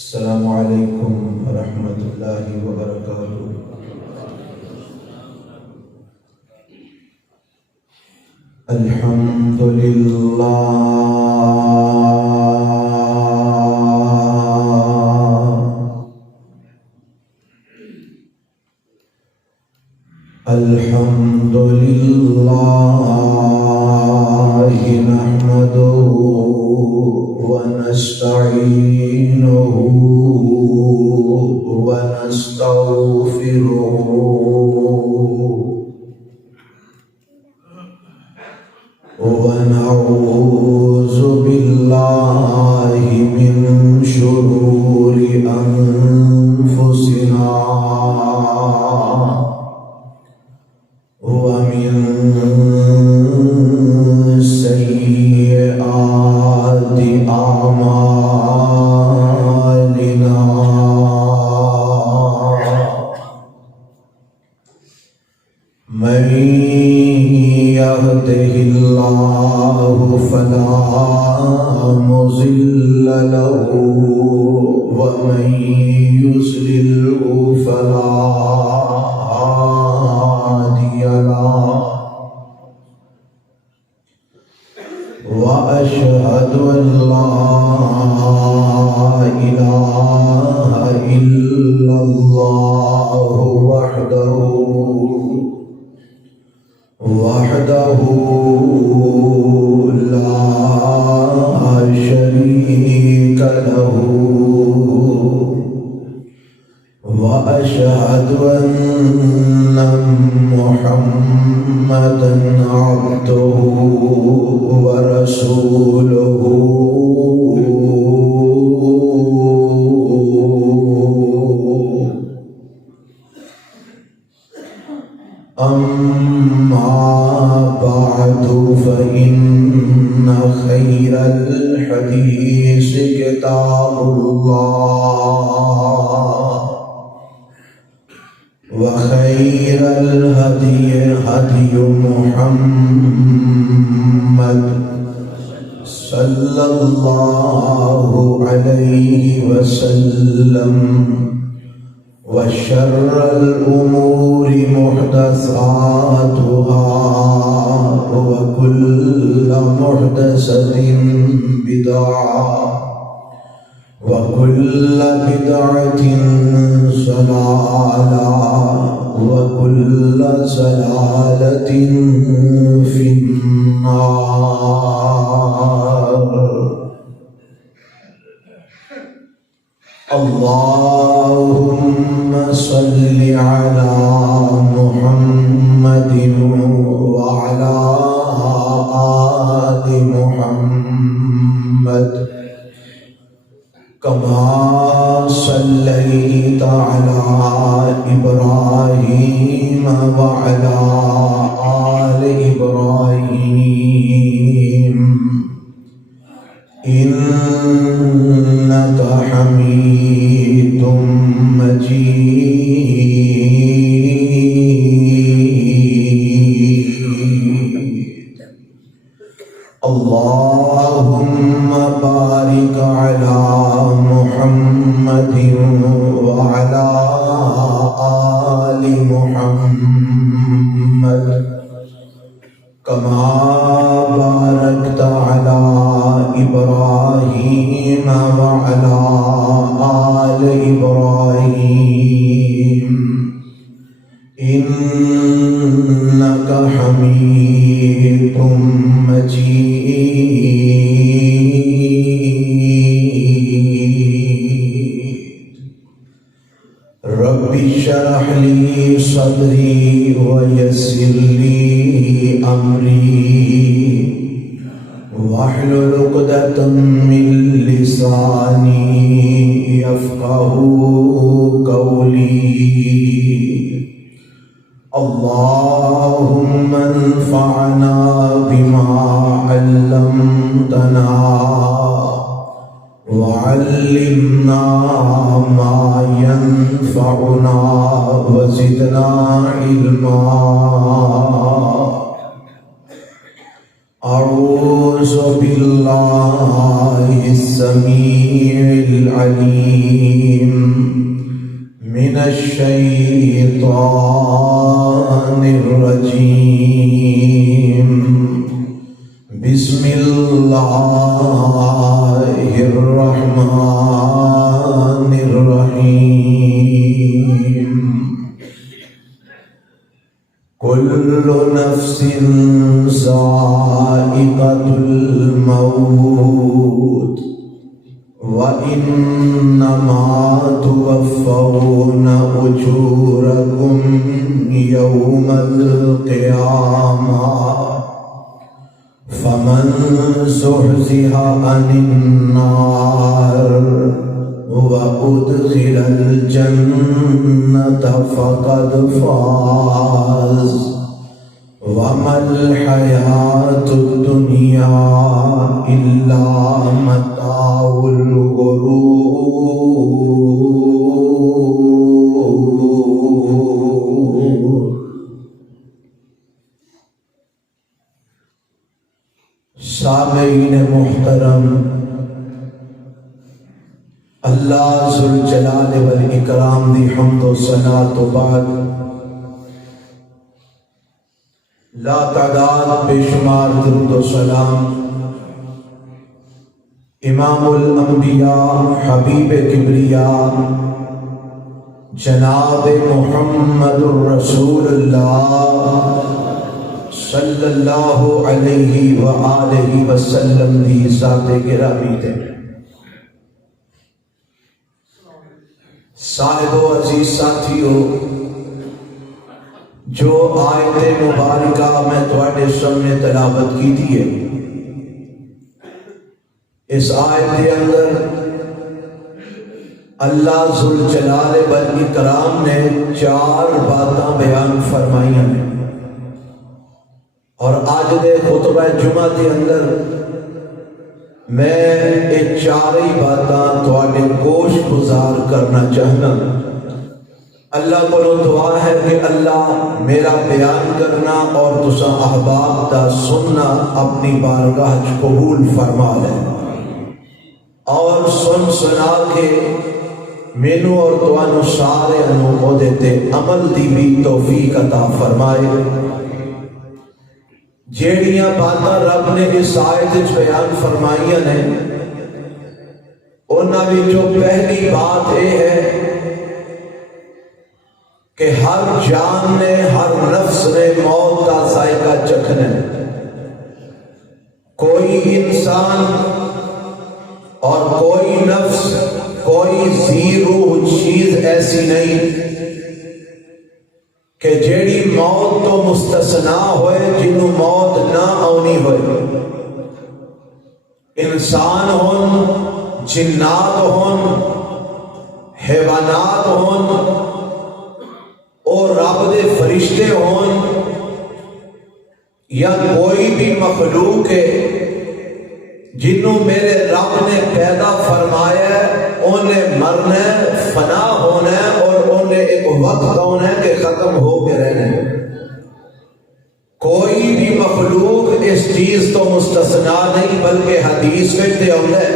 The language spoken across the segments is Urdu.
السلام علیکم ورحمۃ اللہ وبرکاتہ۔ الحمد للہ الحمد للہ نحمده ونستعینه ونستغفره ونعوذ باللہ من شرور انفسنا ومن سیئات اعمالنا، من يهده الله فلا مضل له ومن يضلل فلا هادي له، وأشهد أن لا إله إلا الله وحده لا شريك له، وأشهد أن محمدا عبده ورسوله، أما بعد فإن خير الحديث كتاب الله، وخير الهدي هدي محمد صلى الله عليه وسلم، وشر الأمور محدثاتها، وكل محدثة بدعة، وكل بدعة ضلالة، وكل ضلالة في النار۔ اللهم صل على محمد وعلى آل محمد كما صليت على إبراهيم وعلى آل إبراهيم إنك حميد مجيد۔ اللهم بارك على محمد وعلى آل محمد كما باركت على إبراهيم وعلى آل إبراهيم إنك حميد مجيد۔ رب اشرح لي صدري ويسر لي أمري، واحلل عقدة من لساني يفقهوا قولي۔ اللهم انفعنا بما علمتنا، وعلمنا ما ينفعنا، وزدنا علما۔ أعوذ أعوذ بالله السميع العليم من الشيطان الرجيم. بسم الله الرحمن الرحيم. كل نفس ذائقة الموت وإنما توفون أجوركم يوم القيامة فمن زحزح عن النار وأدخل الجنة فقد فاز وما الحياة الدنيا إلا متاع الغرور. سامعین محترم، اللہ ذوالجلال والاکرام دی حمد و ثنا تو بعد لا تعداد بے شمار درود و سلام امام الانبیاء حبیب کبریاء جناب محمد الرسول اللہ صلی اللہ علیہ وآلہ وسلم دی ذات گرامی تے صاحب و عزیز ساتھیو، جو آیت مبارکہ میں تواڈے سامنے تلاوت کی تھی ہے، اس آیت کے اندر اللہ ذوالجلال والاکرام نے 4 باتاں بیان فرمائی ہیں، اور آج دے خطبہ جمعہ کے اندر میں یہ 4 باتاں تواڈے گوش گزار کرنا چاہنا۔ اللہ کو دعا ہے کہ اللہ میرا بیان کرنا اور تساں احباب دا سننا اپنی بارگاہ قبول فرما لے، اور سن سنا کے مینوں اور تانوں سارے انو تے عمل دی بھی توفیق عطا فرمائے۔ جیڑیاں باتاں رب نے اس آیت وچ بیان فرمائیاں نے، انہاں وچوں پہلی بات یہ ہے کہ ہر جان نے، ہر نفس نے موت کا ذائقہ چکھنا ہے۔ کوئی انسان اور کوئی نفس، کوئی ذی روح چیز ایسی نہیں کہ جیڑی موت تو مستثنا ہوئے، جنہوں موت نہ آنی ہوئے۔ انسان ہون، جنات ہون، حیوانات ہون، اور رب دے فرشتے ہون، یا کوئی بھی مخلوق ہے جنہوں میرے رب نے پیدا فرمایا ہے، انہیں مرنا ہے، فنا ہونا ہے، اور انہیں ایک وقت ہونا ہے کہ ختم ہو کے رہنا ہے۔ کوئی بھی مخلوق اس چیز تو مستثنا نہیں، بلکہ حدیث میں تے آتا ہے،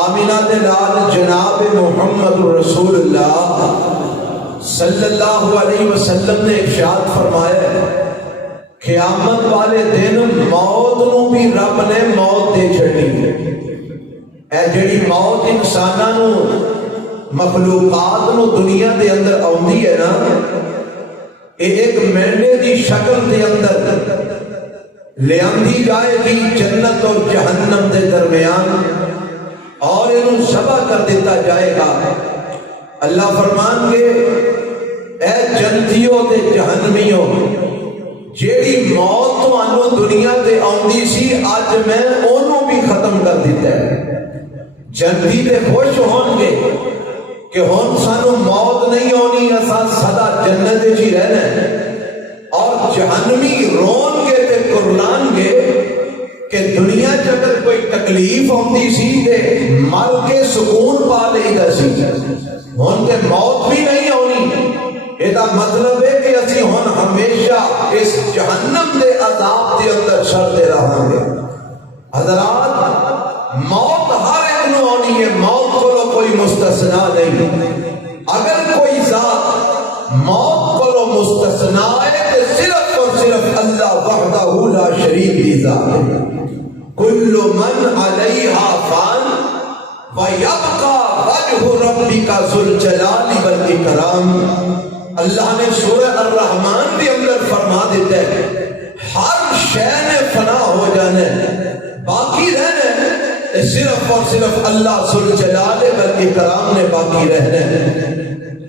آمینہ دے لال جناب محمد رسول اللہ صلی اللہ علیہ وسلم نے ارشاد فرمایا ہے، قیامت والے دن موت نو بھی رب نے موت دے چھڑی ہے۔ اے جڑی موت انساناں نو، مخلوقات نو دنیا دے اندر آندی ہے نا، ایک مینڈے دی شکل دے اندر لے آندی جائے گی جنت اور جہنم دے درمیان، اور انہوں ذبح کر دیتا جائے گا۔ اللہ فرمان کے اے جنتیوں تے جہنمیوں، جیڑی موت تو آنو دنیا تے آندی سی، آج میں انہوں بھی ختم کر دیتا ہے۔ جنتی تے خوش ہون گے کہ ہون سانو موت نہیں ہونی، اسا سدا جنت جی رہنا ہے، اور جہنمی رون گے تے کرلان گے کہ دنیا اگر کوئی تکلیف ہوندی سی تے مر کے سکون پا لئیدا سی، ہون تے موت بھی نہیں ہونی۔ یہ مطلب ہے کہ اسی ہون ہمیشہ اس جہنم دے عذاب دے اندر محشر دے رہا گے۔ حضرات موت ہر ایک نو آنی ہے، موت کو کوئی مستثنا نہیں۔ اگر کوئی ذات موت کو مستثنا ہے تو صرف اور صرف اللہ وحدہ لا شریک کی ذات ہے۔ کل من علیہا فان وَيَبْقَى وَجْهُ رَبِّكَ ذُو الْجَلَالِ وَالْإِكْرَامِ۔ اللہ نے سورہ الرحمن کے اندر فرما دیتا ہے ہر شے نے فنا ہو جانا ہے، باقی رہنا ہے صرف اور صرف اللہ ذو الجلال والإکرام نے باقی رہنا ہے۔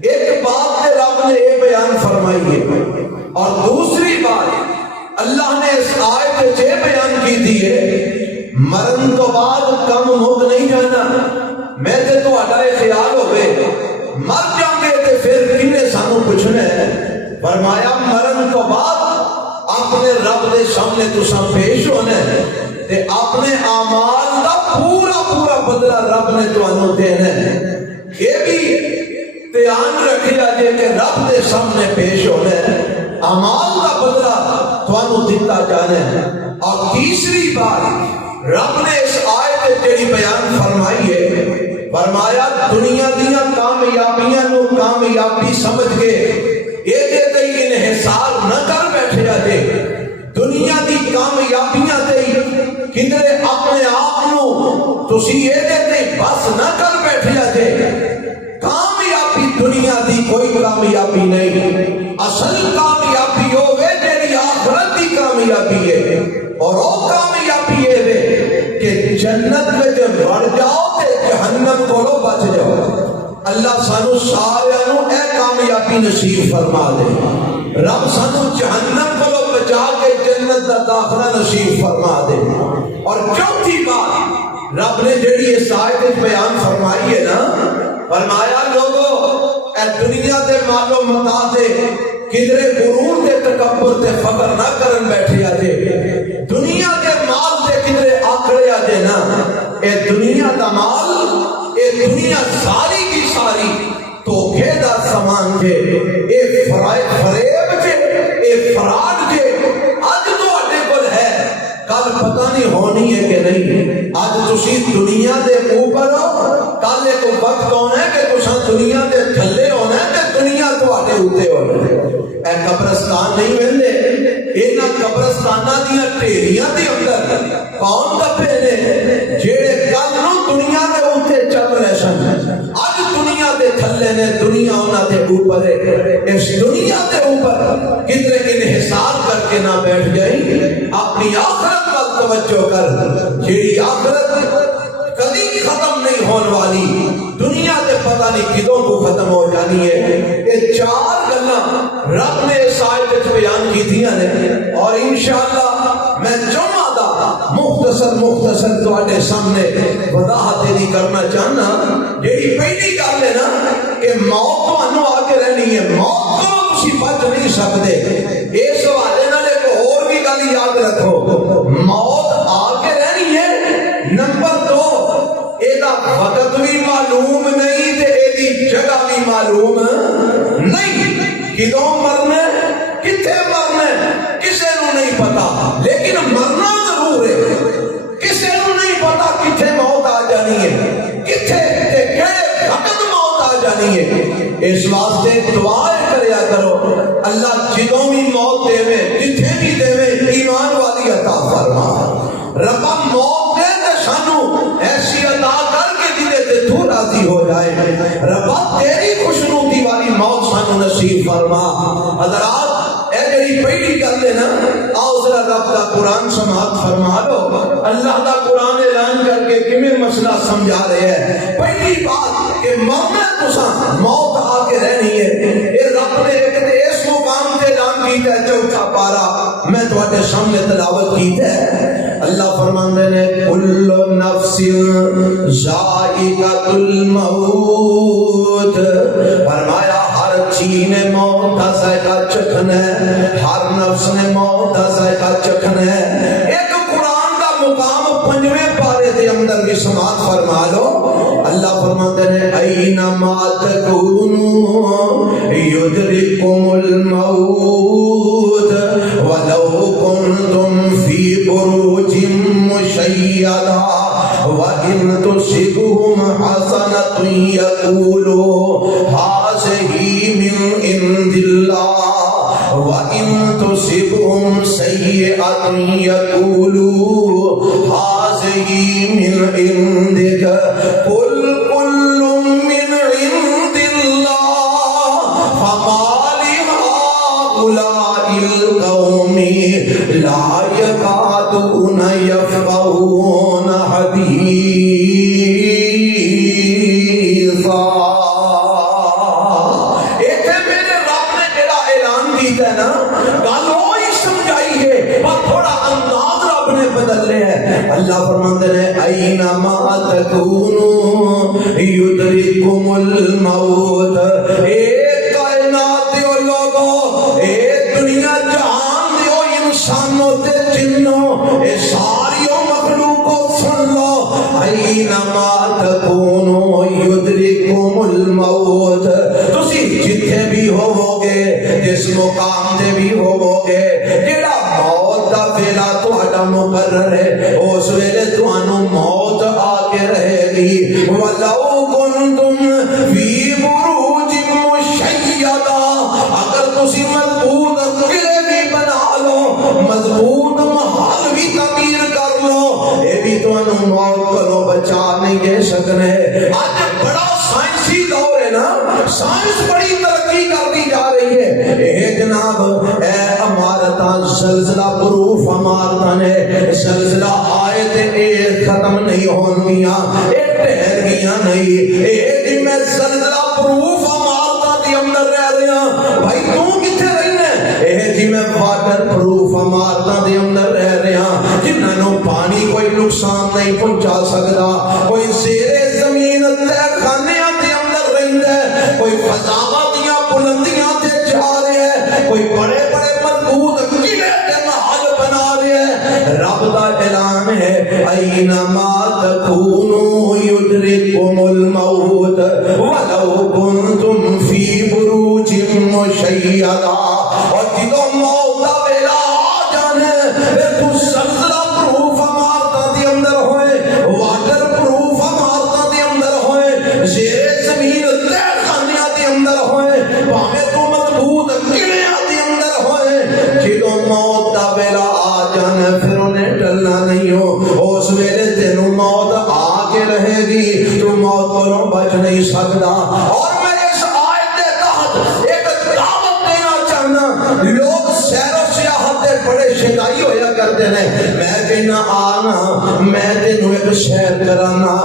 ایک بات رب نے یہ بیان فرمائی ہے، اور دوسری بات اللہ نے اس آیت میں یہ بیان کی دی ہے مرن تو بعد کم مک نہیں جانا۔ میں تے تو اڈائے خیال ہوئے مر جائیں گے تے پھر کنے سانو پوچھنا ہے؟ فرمایا مرن تو بعد اپنے رب دے سامنے تساں پیش ہونا ہے تے اپنے اعمال دا پورا پورا بدلہ رب نے تانوں دینا ہے۔ یہ بھی دھیان رکھیا جے کہ رب دے سامنے پیش ہونا ہے، اعمال دا بدلہ تانوں دتا جانا ہے۔ اور تیسری بات رب نے اس آیت جڑی بیان فرمائی ہے، فرمایا دنیا دیا کامیابیاں نو کامیابی سمجھ کے یہ دے تے انحصار نہ کر بیٹھے جاتے، دنیا دی کامیابیاں تے کدھر اپنے آپ نو تسی یہ دے تے بس نہ کر بیٹھے جاتے۔ کامیابی دنیا دی کوئی کامیابی نہیں، اصل کامیابی ہوئے جیڑی آخرت دی کامیابی ہے، اور وہ کامیابی ہے کہ جنت میں جب بڑھ جاؤ تے جہنم کو لو بچ جاؤ۔ اللہ سانو سارے اے کامیابی نصیب فرما دے، رب سانو جہنم کو لو بچا کے جنت دا داخلہ نصیب فرما دے۔ اور چوتھی بات رب نے جڑی اس آیت بیان فرمائی ہے نا، فرمایا لوگو اے دنیا دے مال و متاع دے کدرے غرور دے تکبر تے فخر نہ کرن بیٹھے آجے، دنیا دے مال دے کدرے آکڑے آجے نا، اے دنیا دا مال اے دنیا ساری کی ساری دھوکے دا سامان جے، اے فریب جے، اے فراڈ جے، آج تو اڈے کل ہے کل پتہ نہیں ہونی ہے کہ نہیں۔ آج تسی دنیا دے اوپر ہو، کل ایک وقت ہونا ہے کہ تساں دنیا دے تھلے ہونا ہے کہ دنیا تو اڈے ہوتے ہونا ہے۔ اے قبرستان نہیں ویندے، اینا قبرستانہ دیا ٹیریاں دی اندر کون دفے نے جیڑے کل نو دنیا دے اوتے چل رہے سن، آج دنیا دے تھلے نے، دنیا ہونا دے اوپر ہے۔ اس دنیا دے اوپر کدھر انحصار کر کے نہ بیٹھ جائیں، اپنی آخرت پر توجہ کر، جیڑی آخرت کبھی ختم نہیں ہونے والی، دنیا دے پتہ نہیں کدوں کو ختم ہو جانی ہے۔ یہ چار گلاں رب نے اس آیت وچ بیان کی تھیاں نے، اور انشاءاللہ میں جمعہ دا مختصر تواڈے سامنے وضاحت دی کرنا چاہنا۔ جیڑی پہلی گل ہے نا کہ موت تانوں آ کے رہنی ہے، موت کو تسی بچ نہیں سکتے۔ اس حوالے نال ایک اور بھی گل یاد رکھو، موت آ کے رہنی ہے، نمبر 2 ایدہ وقت بھی معلوم نہیں تے ایدی جگہ بھی معلوم نہیں، کدوں مرنے کتھے مرنے کسے نو نہیں پتا، لیکن مرنا ضرور ہے۔ کسے نو نہیں پتا کتھے موت آ جانی ہے، کتھے تے کیڑے وقت موت آ جانی ہے۔ اس واسطے دعائیں کریا کرو اللہ جدوں بھی موت دے جتھے بھی دے ایمان والی عطا فرما۔ ربا موت دے تے سانو ایسی عطا کر کے دیدے تے تو راضی ہو جائے۔ ربا تیری خوشنودی والی موت سانو نصیب فرما۔ حضرات اے جڑی پہلی گل ہے نا، آؤ ذرا رب دا قرآن سماعت فرما لو۔ اللہ دا قرآن اعلان کر کے کیویں مسئلہ سمجھا رہے ہیں۔ پہلی بات کہ مرنا تساں موت آ کے رہنی ہے، اے رب نے ایک تے اس مقام تے اعلان کیتا ہے، چوتھا پارا میں تواڈے سامنے تلاوت کیتا ہے۔ اللہ فرماندے نے کل نفس ذائقۃ الموت، فرمایا ہر چیز نے موت کا ذائقہ چکھنا ہے، ہر نفس نے موت کا ذائقہ چکھنا ہے۔ ایک قرآن کا مقام 5ویں پارے دے اندر بھی سماعت فرما لو۔ اللہ فرماتے ہیں اینما تکونوا یدرککم الموت ولو کنتم فی وَإِن تُصِبْهُمْ حَسَنَةٌ يَقُولُوا هَٰذِهِ مِنْ عِندِ اللَّهِ وَإِن تُصِبْهُمْ سَيِّئَةٌ يَقُولُوا هَٰذِهِ مِنْ عِندِكَ قُلْ كُلٌّ مِنْ عِندِ اللَّهِ فَمَا لِهَٰؤُلَاءِ الْقَوْمِ لَا يَكَادُونَ يَفْقَهُونَ حَدِيثًا۔ ایتھے میرے رب نے جڑا اعلان کیتا ہے نا، گل وہی سمجھائی ہے پر تھوڑا انداز رب نے بدل لیا ہے۔ اللہ فرماتے ہیں اینما تکونوا یدرککم الموت۔ اے کائنات دیو لوگو، اے دنیا جہان دیو انسانوں تے جنوں، اے ساریوں مخلوقوں سن لو، اینما تکونوا یدرککم الموت۔ تسی جتھے بھی ہوو گے، جس مقام تے بھی ہوو گے، جڑا موت دا ویلا تہاڈا مقرر ہے، اس ویلے تانوں موت آ کے رہے گی۔ وَلَوْ كُنْتُمْ فِي بُرُوجٍ مُشَيَّدَةٍ، اگر تسی مضبوط قلعے بھی بنا لو، مضبوط محل بھی تعمیر کر لو، یہ بھی تانوں موت کو بچا نہیں دے سکنے۔ آج بڑا سائنسی دور ہے نا، سائنس بڑی ترقی کرتی جا رہی ہے۔ اے جناب، اے عمارتاں زلزلہ پروف عمارتاں نے، زلزلہ آئے تے اے ختم نہیں ہون گیاں، اے ٹہر گیاں نہیں۔ اے جی میں زلزلہ پروف عمارتاں دی اندر رہ رہے ہیں، بھائی تو کتھے رہنے؟ اے جی میں واٹر پروف عمارتاں دی اندر رہ رہے ہیں، جنہاں نوں پانی کوئی نقصان نہیں پہنچا سکدا، کوئی زیر زمین تے خانیاں دے اندر رہندا ہے، کوئی فضاواں دیاں بلندیاں تے جا رہا ہے، کوئی بڑے بڑے مضبوط قلعے تے محل بنا رہا ہے۔ رب دا اعلان ہے اینما تکونوا یدرککم الموت ولو کنتم فی بروج مشیدہ۔ اور جدوں موت دا ویلا آ جانے، پھر تو زلزلہ پروف عمارتاں دے اندر ہوئے، واٹر پروف عمارتاں دے اندر ہوئے، زیر زمین تے خانیاں دے اندر ہوئے، بھاویں تو مضبوط قلعیاں دے اندر ہوئے، جدوں موت دا ویلا آ جانے پھر انہیں ٹلنا نہیں ہو۔ اس ویلے تینوں موت آ کے رہے گی، تو موت کو بچ نہیں سکتا۔ اور میں اس آیت کے تحت ایک دعوت دینا چاہنا، لوگ سیر و سیاحت دے بڑے شدائی ہویا کرتے ہیں، میں کہنا آنا، میں تینوں ایک سیر کرانا،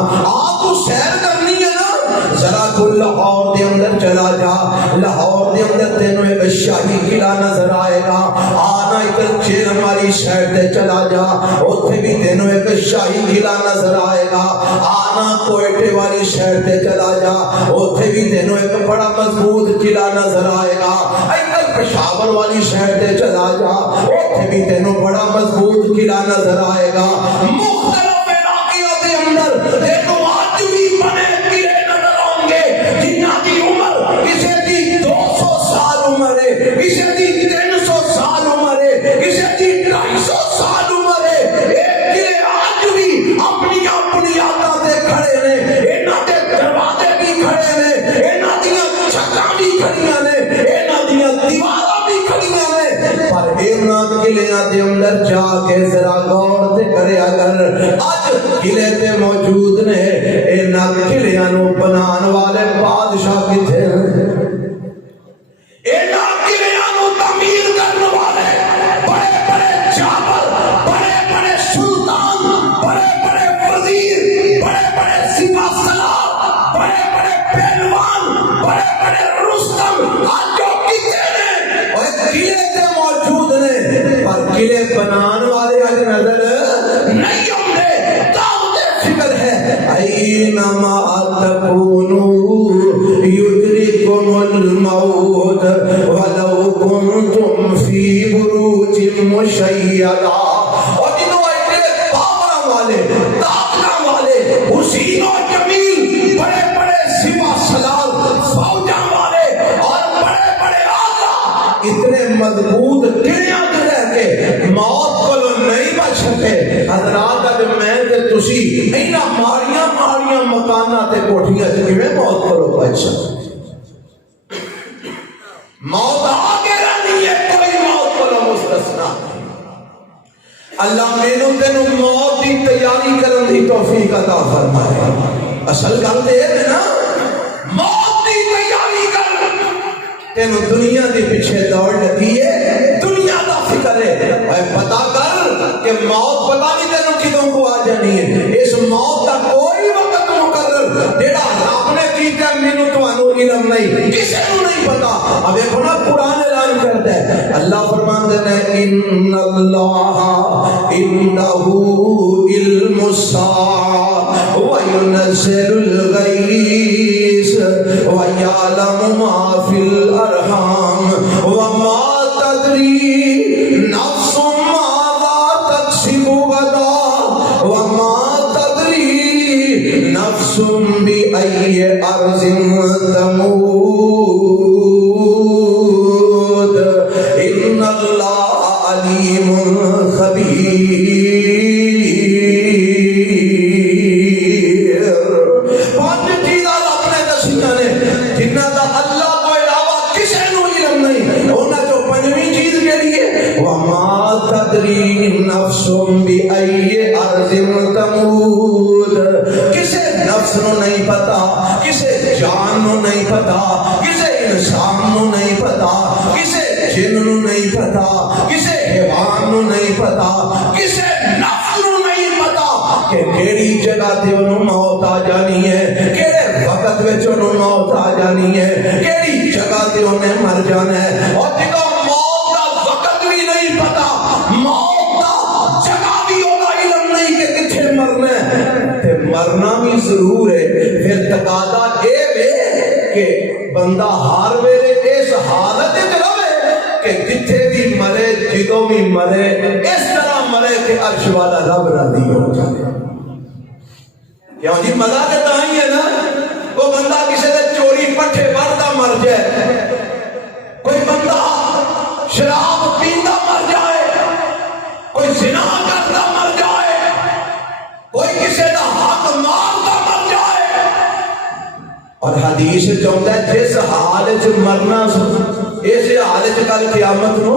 تو سیر کرنی ہے نا، ذرا تو لاہور دے اندر چلا جا، لاہور دے اندر تینوں ایک شاہی قلعہ نظر آئے گا۔ آنا ادھر چیرن والی سائڈ تے چلا جا، اوتھے بھی تینوں ایک شاہی قلعہ نظر آئے گا۔ آنا کوئٹے والی سائڈ تے چلا جا، اوتھے بھی تینوں ایک بڑا مضبوط قلعہ نظر آئے گا۔ ادھر پشاور والی سائڈ تے چلا جا، اوتھے بھی تینوں بڑا مضبوط قلعہ نظر آئے گا۔ مختلف علاقوں دے اندر تینوں آج بھی بنے قلعے نظر آؤں گے، جنہاں دی عمر کسی دی 200 سال عمر ہے، کسی دی 300 سال عمر ہے، کسی دی 250 سال عمر ہے۔ یہ قلعے آج بھی اپنی بنیاداں تے کھڑے نے، انہاں دے دروازے بھی کھڑے نے، انہاں دیاں چھتاں بھی کھڑیاں نے، انہاں دیاں دیواراں بھی کھڑیاں نے، پر انہاں قلعیاں دے اندر جا کے ذرا غور تے کریا کر، اج قلعے تے موجود نے، انہاں قلعیاں نوں بنان والے بادشاہ کتھے ہیں؟ انہاں قلعیاں نوں تعمیر کرن والے بڑے بڑے جابر، بڑے بڑے سلطان، بڑے بڑے وزیر، بڑے بڑے سپاہ سالار، بڑے بڑے پہلوان، بڑے بڑے رستم، آج جو کتنے نے اور قلعے تے موجود نے، پر قلعے بنان والے آج نظر نہیں آتے۔ دعوت فکر ہے اینما تکونوا یدرککم الموت ولو کنتم فی بروج مشیدہ۔ اور جنہوں ایسے پاور والے، طاقت والے، حسین و جمیل، بڑے بڑے سپاہ سالار، فوجاں والے اور بڑے بڑے آقا اتنے مضبوط قلعیاں تے رہ کے موت کو نہیں بچ سکے۔ حضرات اگر میں تے تسی انہاں ماریاں کیویں موت کو بچ سکتے؟ موت آگے رہنی ہے، کوئی موت کو مستثنا نہیں۔ اللہ مینوں تینوں موت دی تیاری کرن دی توفیق عطا فرمائے۔ اصل گل تے ہے نا، موت دی تیاری کر، تینوں دنیا دی پیچھے دوڑ لگی ہے، دنیا دا فکر ہے، اے پتا کر کہ موت پتا نہیں تینوں کدوں کو آ جانی ہے۔ اس موت دا کوئی وقت مقرر جیڑا رب نے کیتا مینوں تانوں علم نہیں، کسے نوں نہیں پتا۔ اب دیکھو نا قرآن اعلان کرتا ہے، اللہ فرماتا ہے ان اللہ عنده علم الساعة وينزل الغيث ويعلم ما في الأرحام وما تدري نفس ماذا تكسب غدا وما تدري نفس بأي أرض تموت إن الله عليم خبير۔ پانچ چیزاں رب نے دسیاں نے جنہاں دا اللہ تو علاوہ کسے نوں علم نہیں، انہاں چوں پنجویں چیز کیڑی ہے؟ وما تدری نفس بأي أرض تموت، کسے نفس نوں نہیں پتا، کسے جان نوں نہیں پتا، کسے انسان نوں نہیں پتا، کسے جن نوں نہیں پتا، کسے حیوان نوں نہیں پتا، کسے نفس نوں نہیں پتا کہ کیڑی جگہ تے انہوں موت آ جانی ہے، کیڑے وقت وچ انہوں موت آ جانی ہے، کیڑی جگہ تے انہیں مر جانا ہے۔ اور جدوں موت دا وقت بھی نہیں پتا، موت دا جگہ بھی ہوگا علم نہیں کہ کتھے مرنا ہے، تے مرنا بھی ضرور ہے۔ پھر تقاضا اے وے کہ بندہ ہر ویلے اس حالت وچ رہے کہ جتھے بھی مرے، جدوں بھی مرے، اس طرح مرے کہ عرش والا رب راضی ہو جائے۔ کیوں جی مزہ تے تاں ہی ہے نا، وہ بندہ کسی دے چوری پٹھے بھردا مر جائے، کوئی بندہ شراب پیندا مر جائے، کوئی زنا کردا مر جائے، کوئی کسی دا حق ماردا مر جائے۔ اور حدیث چاہتا ہے جس حال وچ مرنا اس حال وچ کل قیامت نو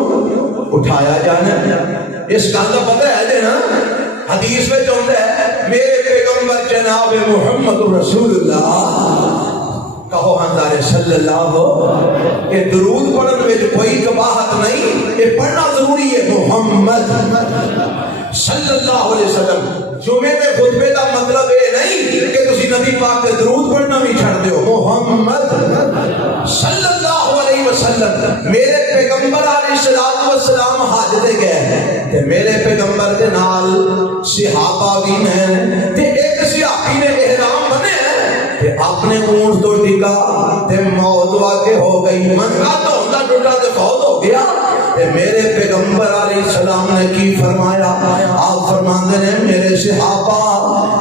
اٹھایا جانا۔ اس گل کا پتہ ہے جی نا، حدیث میں چاہتا ہے میرے پیغمبر جناب محمد رسول اللہ، کہو ہنزارے صلی اللہ، کہ درود پڑھن میں کوئی کباہت نہیں، یہ پڑھنا ضروری ہے۔ محمد صلی اللہ علیہ وسلم، جمعے میں خطبے کا مطلب یہ نہیں کہ تسی نبی پاک کے درود پڑھنا بھی چھڑ دیو۔ محمد صلی اللہ علیہ وسلم، میرے پیغمبر علیہ السلام حج تے گئے تے میرے پیغمبر دے نال صحابہ بھی ہیں تے ایک صحابی نے احرام بنے تے اپنے اونٹ تو ڈگا تے موت واقع ہو گئی، منگا تو ہوندا ٹوٹا تے فوت ہو گیا۔ تے میرے پیغمبر علیہ السلام نے کی فرمایا؟ آپ فرماندے نے میرے صحابہ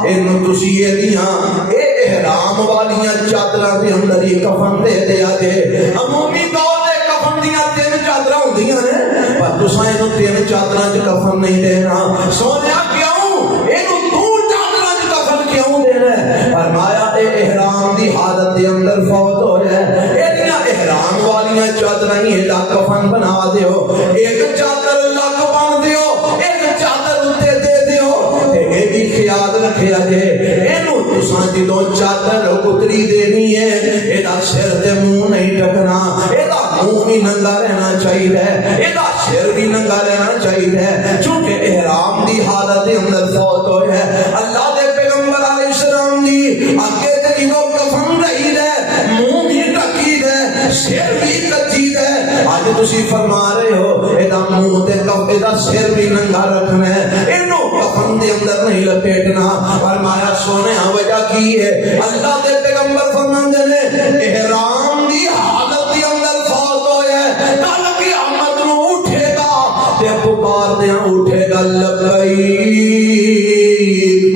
اینو تسی یہ دیاں اے احرام والیاں چادراں دے اندر ہی کفن دے دیا جے۔ عمومی طور تے کفن دیاں 3 چادراں ہوندیاں نے، پر تساں اینو 3 چادراں وچ کفن نہیں دینا۔ سونیا کیوں اینو 2 چادراں وچ کفن کیوں دینا ہے؟ فرمایا اے احرام دی حالت دے اندر فوت ہویا ہے، ایڈیاں احرام والیاں چادراں ہی دا کفن بنا دیو، ایک چادر لگ بن دیو، ایک چادر اتے دے دیو۔ تے اے بھی خیال رکھیا جے اینو تساں جدوں چادر اتری دینی ہے، ایدا سر تے منہ نہیں ڈھکنا، ایدا منہ بھی ننگا رہنا چاہیے، ایدا سر بھی ننگا رہنا چاہیے، چونکہ احرام دی حالت دے اندر فوت ہویا ہے۔ اللہ دے پیغمبر علیہ السلام دی اگے تے جدوں کفن رہی ہے، منہ بھی ڈھکی ہے، سر بھی کچی ہے، آج تسی فرما رہے ہو ایدا منہ تے ایدا سر بھی ننگا رکھنا ہے، اینو کفن دے اندر نہیں لپیٹنا۔ فرمایا سونے وجہ کی ہے؟ اللہ دے پیغمبر فرماندے نے احرام دی حالت دے اندر فوت ہویا ہے، کل قیامت نو اٹھے گا تے پکار دیاں اٹھے گا لبیک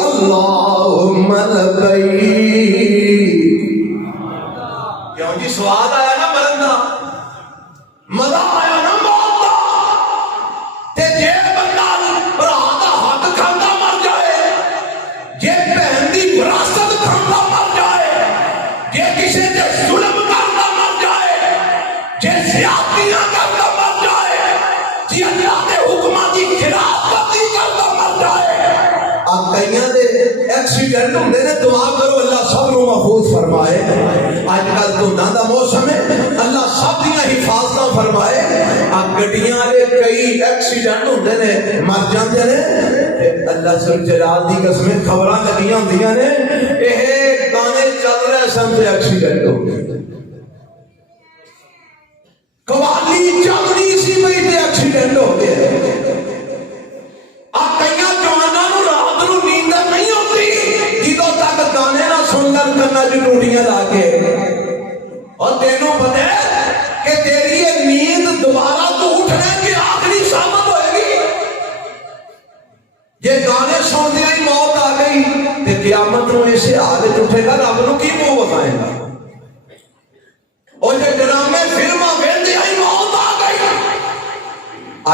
اللہم لبیک۔ کیوں جی سواد آیا نا مرن دا، مزہ آیا نا موت دا۔ تے جے بندہ بھرا دا حق کھاندا مر جائے، جے بہن دی وراثت کھاندا مر جائے، ظلم کرتا مر جائے، جے زیادتیاں کرتا مر جائے، جے اللہ کے حکماں دی خلاف ورزی کرتا مر جائے۔ اب کئیاں دے ایکسیڈنٹ ہوندے نے، دعا کرو اللہ سب نو محفوظ فرمائے۔ آج کل تو دا موسم ہے، اللہ سب دیاں حفاظتاں فرمائے۔ اب گڈیاں دے کئی ایکسیڈنٹ ہوندے نے، مر جاندے نے، اللہ سر جلال دی قسم خبراں لگیاں ہوندیاں نے، اے گانے چل رہے سن تے ایکسیڈنٹ ہو گئے، قوالی چل رہی سی بھئی تے ایکسیڈنٹ ہو گئے۔ اب کئیاں جواناں نوں رات نوں نیند نہیں ہوندی جدوں تک گانے نہ سن لن کرنا جو ٹوٹیاں لا کے، اور تینوں پتہ ہے کہ تیری یہ نیند دوبارہ تو اٹھنے کی آخری ثابت ہوئے گی۔ یہ گانے سن دیا ہی موت آ گئی تے قیامت نوں اسے حالت اٹھے گا، رب نوں کی منہ بتائے گا؟ اور یہ ڈرامے فلماں ویندے ہی موت آ گئی۔